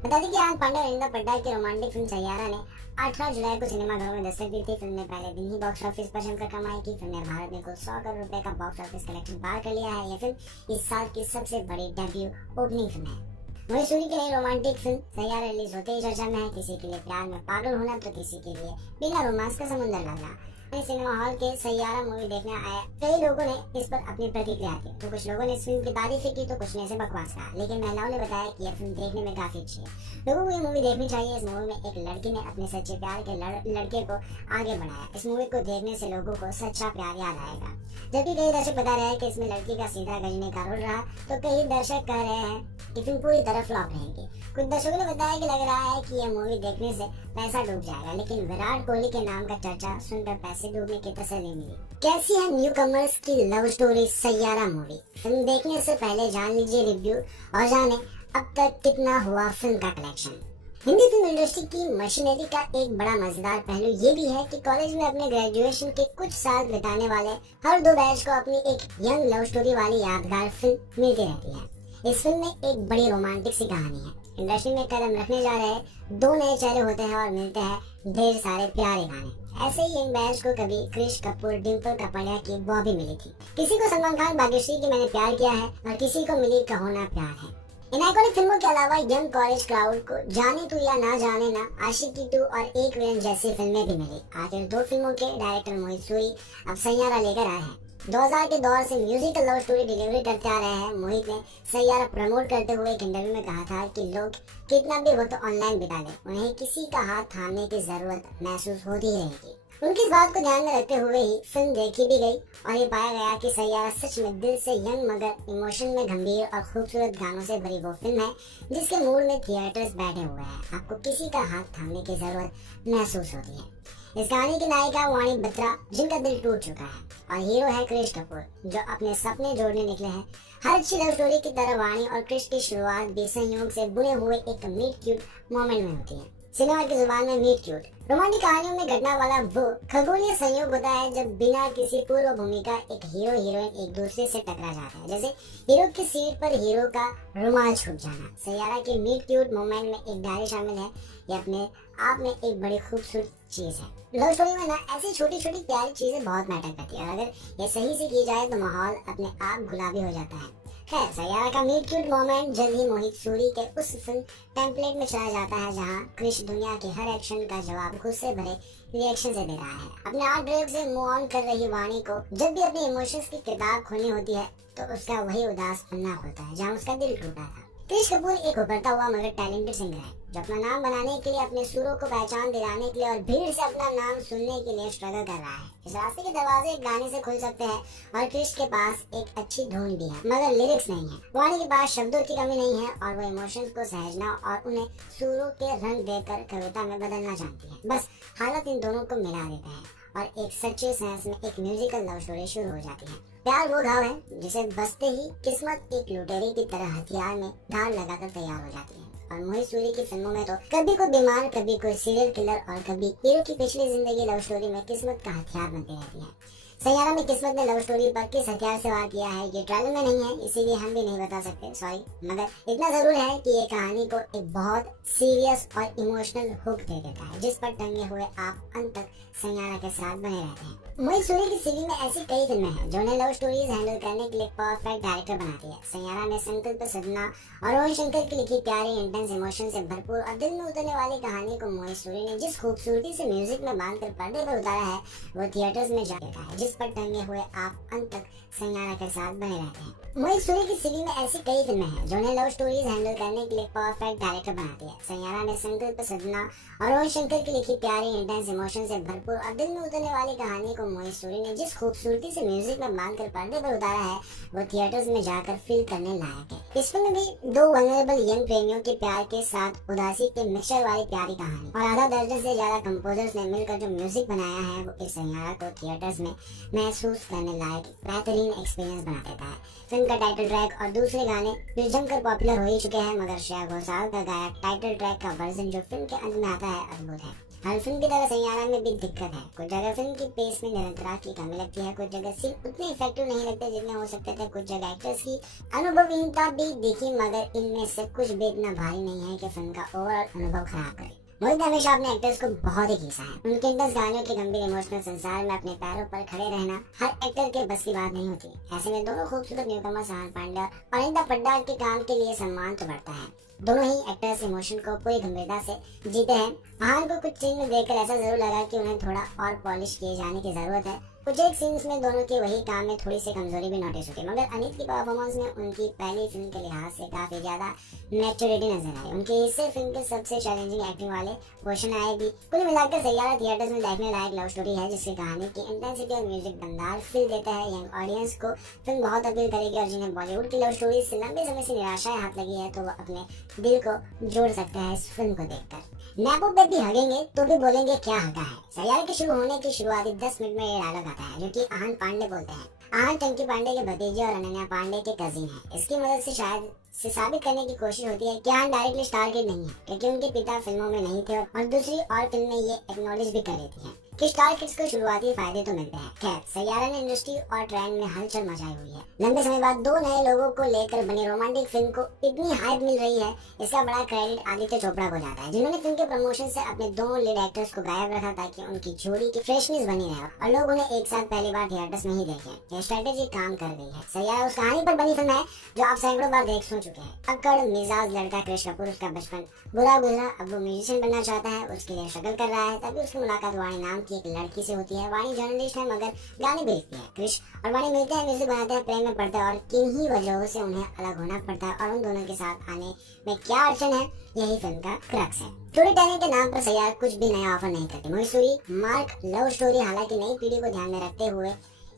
बता दें कि आहान पांडे और अनिता पड्डा की रोमांटिक फिल्म सैयारा ने 18 जुलाई को सिनेमाघरों में दस्तक दी थी। फिल्म ने पहले दिन ही बॉक्स ऑफिस पर जमकर कमाई की। फिल्म ने भारत में कुल 100 करोड़ रुपए का बॉक्स ऑफिस कलेक्शन पार कर लिया है। यह फिल्म इस साल की सबसे बड़ी डेब्यू ओपनिंग फिल्म है। मोहित सूरी की नई रोमांटिक फिल्म सैयारा रिलीज होते ही चर्चा में है। किसी के लिए प्यार में पागल होना तो किसी के लिए बिना रोमांस का समुद्र लगना। सिनेमा हॉल के सैयारा मूवी देखने आए कई लोगों ने इस पर अपनी प्रतिक्रिया दी। तो कुछ लोगों ने इस फिल्म की तारीफें की तो कुछ ने इसे बकवास कहा, लेकिन महिलाओं ने बताया कि यह फिल्म देखने में काफी अच्छी है, लोगों को ये मूवी देखनी चाहिए। इस मूवी में एक लड़की ने अपने सच्चे प्यार के लड़के को आगे बढ़ाया। इस मूवी को देखने से लोगों को सच्चा प्यार याद आएगा। जबकि कई दर्शक बता रहे हैं कि इसमें लड़की का सीधा गजनी का रोल रहा, तो कई दर्शक कह रहे हैं कि फिल्म पूरी तरह फ्लॉप रहेगी। कुछ दर्शकों ने बताया कि लग रहा है कि यह मूवी देखने से पैसा डूब जाएगा, लेकिन विराट कोहली के नाम का चर्चा सुनकर पैसे डूबने की तसल्ली मिली। कैसी है न्यू कमर्स की love story Saiyaara movie? Film देखने से पहले जान लीजिए रिव्यू और जाने अब तक कितना हुआ फिल्म का कलेक्शन। हिंदी फिल्म इंडस्ट्री की मशीनरी का एक बड़ा मजेदार पहलू ये भी है कि कॉलेज में अपने ग्रेजुएशन के कुछ साल बिताने वाले हर दो बैच को अपनी एक यंग लव स्टोरी वाली यादगार फिल्म मिलती रहती है। इस फिल्म में एक बड़ी रोमांटिक सी कहानी है। इंडस्ट्री में कदम रखने जा रहे दो नए चेहरे होते हैं और मिलते हैं ढेर सारे प्यारे गाने। ऐसे ही यंग बैच को कभी कृष कपूर, डिम्पल कपाड़िया की बॉबी मिली थी। किसी को सलमान खान, भाग्यश्री की मैंने प्यार किया है और किसी को मिली कहो ना प्यार है। इन आइकॉनिक फिल्मों के अलावा यंग कॉलेज क्राउड को जाने तू या ना जाने ना, आशिकी 2 और एक विलन जैसी फिल्में भी मिली। आखिर 2 फिल्मों के डायरेक्टर मोहित सूरी अब सैयारा लेकर आए हैं। 2000 के दौर से म्यूजिकल लव स्टोरी डिलीवरी करते आ रहे हैं। मोहित ने सैयारा प्रमोट करते हुए एक इंटरव्यू में कहा था कि लोग कितना भी वक्त ऑनलाइन बिता दें, उन्हें किसी का हाथ थामने की जरूरत महसूस होती ही रहेगी। उनकी इस बात को ध्यान में रखते हुए ही फिल्म देखी भी गई और ये पाया गया कि सैयारा सच में दिल से यंग मगर इमोशन में गंभीर और खूबसूरत गानों से भरी वो फिल्म है जिसके मूड में थिएटर्स बैठे हुए हैं। आपको किसी का हाथ थामने की जरूरत महसूस होती है। इस कहानी की नायिका वाणी बत्रा, जिनका दिल टूट चुका है, और हीरो है क्रिश कपूर, जो अपने सपने जोड़ने निकले हैं। हर अच्छी लव स्टोरी की तरह वाणी और क्रिश की शुरुआत भी संयोग से बुने हुए एक मीट क्यूट मोमेंट में होती है। सिनेमा की जुबान में मीट क्यूट रोमांटिक कहानियों में घटना वाला वो खगोलीय संयोग होता है जब बिना किसी पूर्व भूमिका एक हीरो हीरोइन एक दूसरे से टकरा जाता है, जैसे हीरो की सीट पर हीरो का रुमाल छूट जाना। सैयारा के मीट क्यूट मोमेंट में एक डायरी शामिल है। ये अपने आप में एक बड़ी खूबसूरत चीज है। लव स्टोरी में ना ऐसी छोटी छोटी प्यारी चीजें बहुत मैटर करती है, और अगर ये सही से की जाए तो माहौल अपने आप गुलाबी हो जाता है। खैर, सैयारा का मीट क्यूट मोमेंट जल्द ही मोहित सूरी के उस फिल्म टेम्पलेट में चला जाता है जहां क्रिश दुनिया के हर एक्शन का जवाब गुस्से भरे रिएक्शन से दे रहा है। अपने आर्ट ड्राइव से मूव ऑन कर रही वाणी को जब भी अपनी इमोशंस की किताब खोलनी होती है तो उसका वही उदास पन्ना होता है जहां उसका दिल टूटा था। क्रिश कपूर एक उभरता हुआ मगर टैलेंटेड सिंगर है, जो अपना नाम बनाने के लिए, अपने सुरों को पहचान दिलाने के लिए और भीड़ से अपना नाम सुनने के लिए स्ट्रगल कर रहा है। इस रास्ते के दरवाजे एक गाने से खुल सकते हैं, और क्रिश के पास एक अच्छी धुन भी है मगर लिरिक्स नहीं है। वाणी के पास शब्दों की कमी नहीं है, और वो इमोशंस को सहेजना और उन्हें सुरों के रंग देकर कविता में बदलना जानती है। बस हालत इन दोनों को मिला देता है और एक सच्चे सेंस में एक म्यूजिकल लव स्टोरी शुरू हो जाती है। प्यार वो घाव है जिसे बसते ही किस्मत एक लुटेरे की तरह हथियार में धार लगाकर तैयार हो जाती है। और मोहित सूरी की फिल्मों में तो कभी कोई बीमार, कभी कोई सीरियल किलर, और कभी हीरो की पिछली जिंदगी लव स्टोरी में किस्मत का हथियार बनती रहती है। सैयारा में किस्मत ने लव स्टोरी पर किस हथियार से वार किया है ये ट्रेलर में नहीं है, इसीलिए हम भी नहीं बता सकते, सॉरी। मगर इतना जरूर है कि ये कहानी को एक बहुत सीरियस और इमोशनल हुक दे देता है, जिस पर टंगे हुए आप अंत तक सैयारा के साथ बने रहते हैं। मोहित सूरी की सीरीज में ऐसी कई फिल्में हैं जो उन्हें लव स्टोरीज हैंडल करने के लिए परफेक्ट डायरेक्टर बनाती है। सैयारा में संकल्प सदना और रोहन शंकर की लिखी प्यारी, इंटेंस इमोशन से भरपूर और दिल में उतरने वाली कहानी को मोहित सूरी ने जिस खूबसूरती से म्यूजिक में बांधकर पर्दे पर उतारा है, वो थिएटर्स में जा देता है, जिस पर टंगे हुए आप अंत तक सैयारा के साथ बने रहते हैं। मोहित सूरी की सीरीज में ऐसी कई फिल्में हैं जो उन्हें लव स्टोरीज हैंडल करने के लिए परफेक्ट डायरेक्टर बनाती है। सैयारा में संकल्प सदना और रोहन शंकर की लिखी प्यारी, इंटेंस इमोशन से भरपूर और दिल में उतरने वाली कहानी को मोहित सूरी ने जिस खूबसूरती से म्यूजिक में बांधकर पर्दे पर उतारा है, वो थिएटर्स में जाकर फील करने लायक है। इस फिल्म में भी दो वल्नरेबल यंग प्रेमियों के प्यार के साथ उदासी के मिक्सचर वाली प्यारी कहानी, और आधा दर्जन से ज्यादा कंपोजर्स ने मिलकर जो म्यूजिक बनाया है, वो इस सैयारा को थिएटर्स में महसूस करने लायक बेहतरीन एक्सपीरियंस बना देता है। फिल्म का टाइटल ट्रैक और दूसरे गाने जो जमकर पॉपुलर हो ही चुके हैं, मगर श्रेया घोषाल का गाया टाइटल ट्रैक का वर्जन जो फिल्म के अंत में आता है, अद्भुत है। हर फिल्म की तरह सैयारा में भी दिक्कत है। कुछ जगह फिल्म की पेस में निरंतरता की कमी लगती है, कुछ जगह सीन उतने इफेक्टिव नहीं लगते जितने हो सकते थे, कुछ जगह एक्टर्स की अनुभवहीनता भी दिखी, मगर इनमें से कुछ भी इतना भारी नहीं है कि फिल्म का ओवरऑल अनुभव खराब करे। मोहित ने हमेशा अपने एक्टर्स को बहुत ही खींचा है। उनके इंटेंस गानों के गंभीर इमोशनल संसार में अपने पैरों पर खड़े रहना हर एक्टर के बस की बात नहीं होती। ऐसे में दोनों खूबसूरत न्यूकमर सहान पांडे और अनिंदा पड्डाल के काम के लिए सम्मान तो बढ़ता है। दोनों ही एक्टर्स इमोशन को पूरी गंभीरता से जीते हैं। आहान को कुछ सीन में देखकर ऐसा जरूर लगा कि उन्हें थोड़ा और पॉलिश किए जाने की जरूरत है। कुछ एक सीन्स में दोनों के वही काम में थोड़ी सी कमजोरी भी नोटिस होती है, मगर अनित की परफॉर्मेंस में उनकी पहली फिल्म के लिहाज से काफी ज्यादा मैच्योरिटी नजर आई। उनके हिस्से फिल्म के सबसे चैलेंजिंग एक्टिंग वाले पोर्शन आएगी। कुल मिलाकर सैयारा थिएटर्स में देखने लायक लव स्टोरी है, जिसकी कहानी की इंटेंसिटी और म्यूजिक दमदार फील देता है। यंग ऑडियंस को फिल्म बहुत अपील करेगी, और जिन्हें बॉलीवुड की लव स्टोरी से लंबे समय से निराशाएं हाथ लगी है, तो वो अपने दिल को जोड़ सकते हैं इस फिल्म को देखकर। नेपो पे भी हगेंगे तो भी बोलेंगे क्या हगा है। सैयारा के शुरू होने की शुरुआती 10 मिनट में ये डायलॉग आता है, जो कि आहान पांडे बोलते हैं। आहान चंकी पांडे के भतीजे और अनन्या पांडे के कजिन है। इसकी मदद से शायद से साबित करने की कोशिश होती है कि आहान डायरेक्टली स्टार किड नहीं है, क्योंकि उनके पिता फिल्मों में नहीं थे, और दूसरी और फिल्म में ये एक्नॉलेज भी कर देती है कि स्टार किड्स को शुरुआती फायदे तो मिलते हैं। खैर, सैयारा ने इंडस्ट्री और ट्रेंड में हलचल मचाई हुई है। लंबे समय बाद दो नए लोगों को लेकर बनी रोमांटिक फिल्म को इतनी हाइप मिल रही है, इसका बड़ा क्रेडिट आदित्य चोपड़ा को जाता है, जिन्होंने फिल्म के प्रमोशन से अपने दोनों लीड एक्टर्स को गायब रखा ताकि उनकी जोड़ी की फ्रेशनेस बनी रहे और लोग उन्हें एक साथ पहली बार थिएटर्स में ही देखें। ये स्ट्रेटेजी काम कर गई है। सैयारा उस कहानी पर बनी फिल्म है जो आप सैकड़ों बार देख सुन चुके हैं। अक्कड़ मिजाज लड़का क्रिश कपूर, उसका बचपन बुरा गुजरा, अब वो म्यूजिशियन बनना चाहता है, उसके लिए स्ट्रगल कर रहा है। तभी उसकी मुलाकात वाणी नाम की एक लड़की से होती है। वाणी जर्नलिस्ट है, मगर गाने भी लिखती है। क्रिश और वाणी मिलते हैं, म्यूजिक बनाते हैं, प्रेम में पड़ते हैं, और किन्हीं वजहों से उन्हें अलग होना पड़ता है। और उन दोनों के साथ आने में क्या अड़चन है, यही फिल्म का क्रक्स है। स्टोरी टेलिंग के नाम पर सैयारा कुछ भी नया ऑफर नहीं करती। मोहित सूरी मार्क लव स्टोरी हालांकि नई पीढ़ी को ध्यान में रखते हुए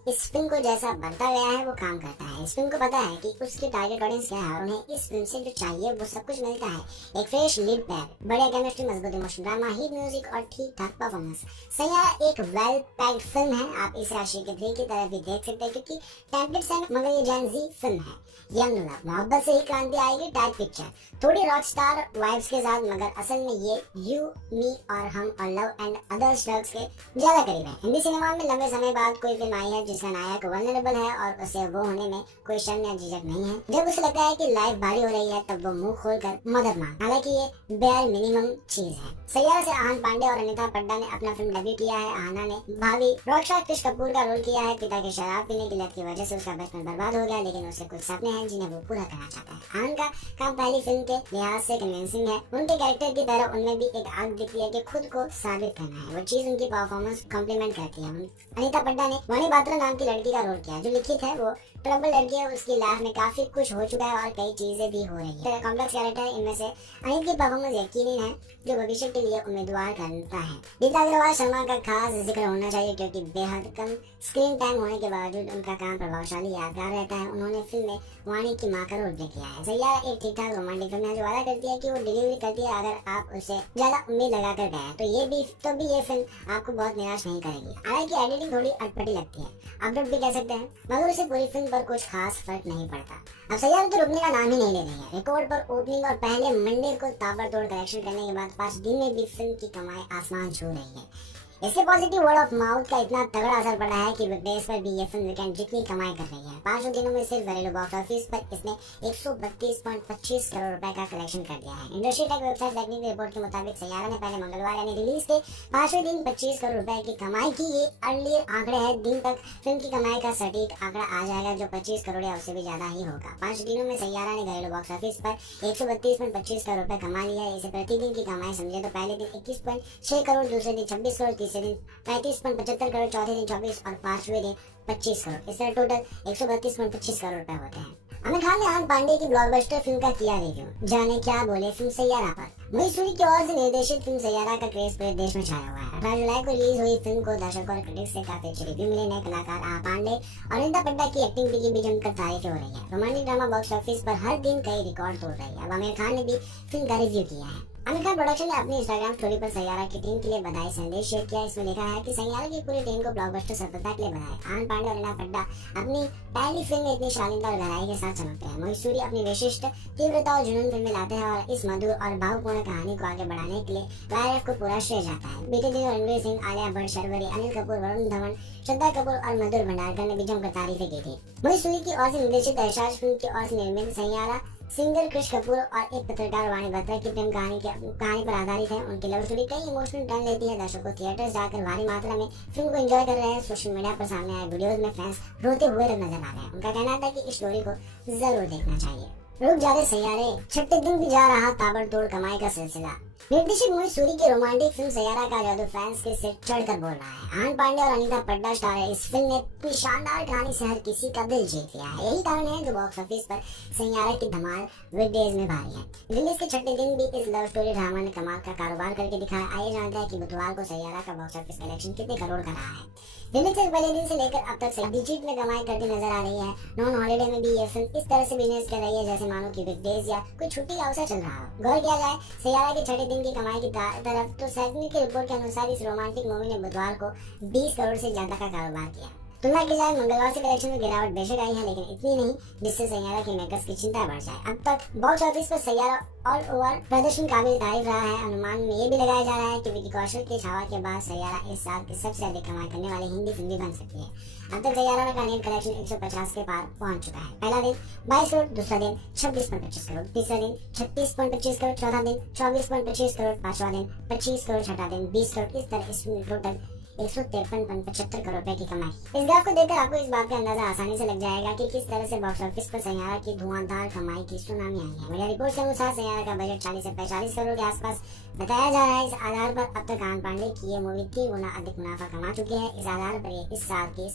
इस फिल्म को जैसा बनता गया है वो काम करता है। इस फिल्म को पता है कि उसकी टारगेट ऑडियंस क्या है और उन्हें इस फिल्म से जो चाहिए वो सब कुछ मिलता है। एक फ्रेश लीड पैक, बढ़िया केमिस्ट्री, मजबूत इमोशन ड्रामा, हिट म्यूजिक और ठीक ठाक परफॉर्मेंस। सैयारा एक वेल पैक्ड फिल्म है। आप इसे आशिकी 3 की तरह भी देख सकते हैं क्योंकि टेम्पलेट है मगर ये जेन ज़ी फिल्म है। यंग लव, मोहब्बत से ही क्रांति आएगी टाइप पिक्चर, थोड़ी रॉक स्टार वाइब्स के साथ, मगर असल में ये यू, मी और हम और लव एंड अदर्स लव्स के ज्यादा करीब है। हिंदी सिनेमा में लंबे समय बाद कोई फिल्म आई है जिसका नायक वल्नरेबल है और उसे वो होने में कोई शर्म या झिझक नहीं है। जब उसे लगता है कि लाइफ भारी हो रही है तब वो मुंह खोलकर मदद मांग, हालांकि ये बेयर मिनिमम चीज है। सैयारा से आहान पांडे और अनीता पड्डा ने अपना फिल्म डेब्यू किया है। आहाना ने भाभी रॉकस्टार क्रिश कपूर का रोल किया है। पिता के शराब पीने की लत की वजह से उसका बचपन बर्बाद हो गया, लेकिन उसके कुछ सपने हैं जिन्हें वो पूरा करना चाहता है। आहान का काम पहली फिल्म के लिहाज से कन्विंसिंग है। उनके कैरेक्टर की तरह उनमें भी एक आग दिखती है कि खुद को साबित करना है। वो चीज उनकी परफॉर्मेंस कॉम्प्लीमेंट करती है। अनीता पड्डा ने वानी बात्रा नाम की लड़की का रोल किया जो लिखित है। वो ट्रबल लड़की है, उसकी लाइफ में काफी कुछ हो चुका है और कई चीजें भी हो रही है। कॉम्प्लेक्स कैरेक्टर इनमें से अनित की परफॉर्मेंस यकीनन है जो भविष्य के लिए उम्मीदवार करता है। गीता अग्रवाल शर्मा का खास जिक्र होना चाहिए क्योंकि बेहद कम स्क्रीन टाइम होने के बावजूद उनका काम प्रभावशाली यादगार रहता है। उन्होंने फिल्म में वाणी की मां का रोल प्ले किया है। सैयारा एक ठीक ठाक रोमांटिक फिल्म है जो वादा करती है कि वो डिलीवरी करती है अगर आप उसे ज्यादा उम्मीद लगा कर गए तो ये फिल्म आपको बहुत निराश नहीं करेगी। हालांकि एडिटिंग थोड़ी अटपटी लगती है, अपडेट भी कह सकते हैं, मगर उसे पूरी फिल्म पर कुछ खास फर्क नहीं पड़ता। अब सैयारा तो रुकने का नाम ही नहीं ले रही है। रिकॉर्ड पर ओपनिंग और पहले मंडे को ताबड़तोड़ कलेक्शन करने के बाद 5 दिन में भी फिल्म की कमाई आसमान छू रही है। इसके पॉजिटिव वर्ड ऑफ माउथ का इतना तगड़ा असर पड़ा है कि विदेश पर भी ये फिल्म वीकेंड जितनी कमाई कर रही है। 5 दिनों में सिर्फ घरेलू बॉक्स ऑफिस पर इसने 132.25 करोड़ रुपए का कलेक्शन कर दिया है। Industry tech website technique report के मुताबिक सैयारा ने पहले मंगलवार यानी रिलीज के 5वें दिन 25 करोड़ रुपए की कमाई की। ये अर्ली आंकड़े हैं, दिन तक फिल्म की कमाई का सटीक आंकड़ा आ जाएगा जो 25 करोड़ या उससे भी ज्यादा ही होगा। 5 दिनों में सैयारा ने घरेलू बॉक्स ऑफिस पर 132.25 करोड़ रुपए कमा लिया है। इसे प्रतिदिन की कमाई समझे तो पहले दिन 21.6 करोड़, दूसरे दिन 26 करोड़, तीसरे दिन 35.75 करोड़, चौथे दिन 24 और 5वें दिन 25 करोड़। इस तरह टोटल 132.25 करोड़ रुपए होते हैं। आमिर खान ने आहान पांडे की ब्लॉकबस्टर फिल्म का किया रिव्यू, जाने क्या बोले फिल्म सैयारा पर। महेश सूरी की ओर से निर्देशित फिल्म सैयारा का क्रेज पूरे देश में छाया हुआ है। 18 जुलाई को रिलीज हुई फिल्म को दर्शकों और क्रिटिक्स से काफी अच्छे रिव्यू मिले। नए कलाकार आहान पांडे और अनीता पड्डा की एक्टिंग की भी जमकर तारीफें हो रही है। रोमांटिक ड्रामा बॉक्स ऑफिस पर हर दिन कई रिकॉर्ड तोड़ रही है। अब आमिर खान ने भी फिल्म का रिव्यू किया है। आमिर खान प्रोडक्शन ने अपनी इंस्टाग्राम स्टोरी पर सैयारा की टीम के लिए बधाई संदेश शेयर किया। इसमें लिखा है कि सैयारा की पूरी टीम को ब्लॉकबस्टर सफलता के लिए बधाई। आहान पांडे और अनीता पड्डा अपनी पहली फिल्म में इतनी शालीनता और गहराई के साथ चमकते हैं। महेश सूरी अपनी विशिष्ट तीव्रता और जुनून फिल्में लाते हैं और इस मधुर और भावपूर्ण कहानी को आगे बढ़ाने के लिए वायरएफ को पूरा श्रेय जाता है। बीते दिनों रणवीर सिंह, आलिया भट्ट, शर्वरी, अनिल कपूर, वरुण धवन, श्रद्धा कपूर और मधुर भंडारकर ने भी जमकर तारीफें की थी। महेश सूरी की ओर से निर्देशित एहसास फिल्म की ओर से निर्मित सैयारा सिंगर क्रिश कपूर और एक पत्रकार वाणी बत्रा की प्रेम कहानी पर आधारित है। उनकी लव स्टोरी कई इमोशनल टर्न लेती है। दर्शकों थिएटर्स जाकर भारी मात्रा में फिल्म को एंजॉय कर रहे हैं। सोशल मीडिया पर सामने आए वीडियोस में फैंस रोते हुए नजर आ रहे हैं। उनका कहना था कि इस स्टोरी को जरूर देखना चाहिए। रुक जा रहे सैयारे, 6 दिन भी जा रहा ताबड़तोड़ कमाई का सिलसिला। निर्देशक महेश सूरी की रोमांटिक फिल्म सैयारा का जादू फैंस के सिर चढ़कर बोल रहा है। आहान पांडे और अनीता पड्डा स्टार है। इस फिल्म ने अपनी शानदार कहानी से हर किसी का दिल जीत लिया है। यही कारण है जो बॉक्स ऑफिस पर सैयारा की धमाल वीकडेज में भारी है। रिलीज के 6 दिन भी इस लव स्टोरी ड्रामा ने कमाल का कारोबार करके दिखाया। आइए जानते हैं कि बुधवार को सैयारा का बॉक्स ऑफिस कलेक्शन कितने करोड़ का रहा है। रिलीज से पहले दिन से लेकर अब तक सही डिजिट में कमाई करती नजर आ रही है। नॉन हॉलीडे में भी ये फिल्म इस तरह से बिजनेस कर रही है जैसे मानो कि वीकडेज या कोई छुट्टी का अवसर चल रहा हो। गौर किया जाए सैयारा के 6 दिन की कमाई की तरफ तो सैकनी की रिपोर्ट के अनुसार इस रोमांटिक मूवी ने बुधवार को 20 करोड़ से ज्यादा का कारोबार किया। तुलना की जाए मंगलवार से कलेक्शन में गिरावट बेशक आई है, लेकिन इतनी नहीं जिससे सैयारा के मेकर्स की चिंता बढ़ जाए। अब तक बॉक्स ऑफिस पर सैयारा ऑल ओवर प्रदर्शन काबिल तारीफ रहा है। अनुमान में ये भी लगाया जा रहा है कि विकी कौशल के छावा के बाद सैयारा इस साल की सबसे अधिक कमाई करने वाली हिंदी फिल्म भी बन सकती है। अब तक सैयारा का नेट कलेक्शन 150 के पार पहुंच चुका है। पहला दिन 22 करोड़, दूसरा दिन 26.25 करोड़, तीसरा दिन 36.25 करोड़, चौथा दिन 24.25 करोड़, पांचवा दिन 25 करोड़, छठा दिन 20 करोड़। इस तरह इसमें टोटल 153.75 करोड़ रुपए की कमाई। इस ग्राफ को देखकर आपको इस बात का अंदाजा आसानी से लग जाएगा कि किस तरह से बॉक्स ऑफिस पर सैयारा की धुआंधार कमाई की सुनामी आई है। मीडिया रिपोर्ट के अनुसार सैयारा का बजट 40 से 45 करोड़ के आसपास बताया जा रहा है। इस आधार पर अब तक आहान पांडे की ये मूवी 3 गुना अधिक मुनाफा कमा चुकी है। इस आधार पर ये इस साल की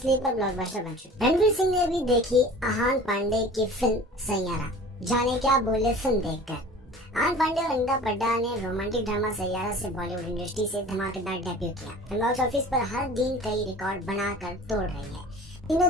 स्लीपर ब्लॉकबस्टर बन चुकी है। रणवीर सिंह ने भी देखी आहान पांडे की फिल्म सैयारा, जाने क्या बोले फिल्म देखकर। आन पांडे और अनिता पड्डा ने रोमांटिक ड्रामा सैयारा से बॉलीवुड इंडस्ट्री से धमाकेदार डेब्यू किया। फिल्म बॉक्स ऑफिस पर हर दिन कई रिकॉर्ड बनाकर तोड़ रही है। तीनों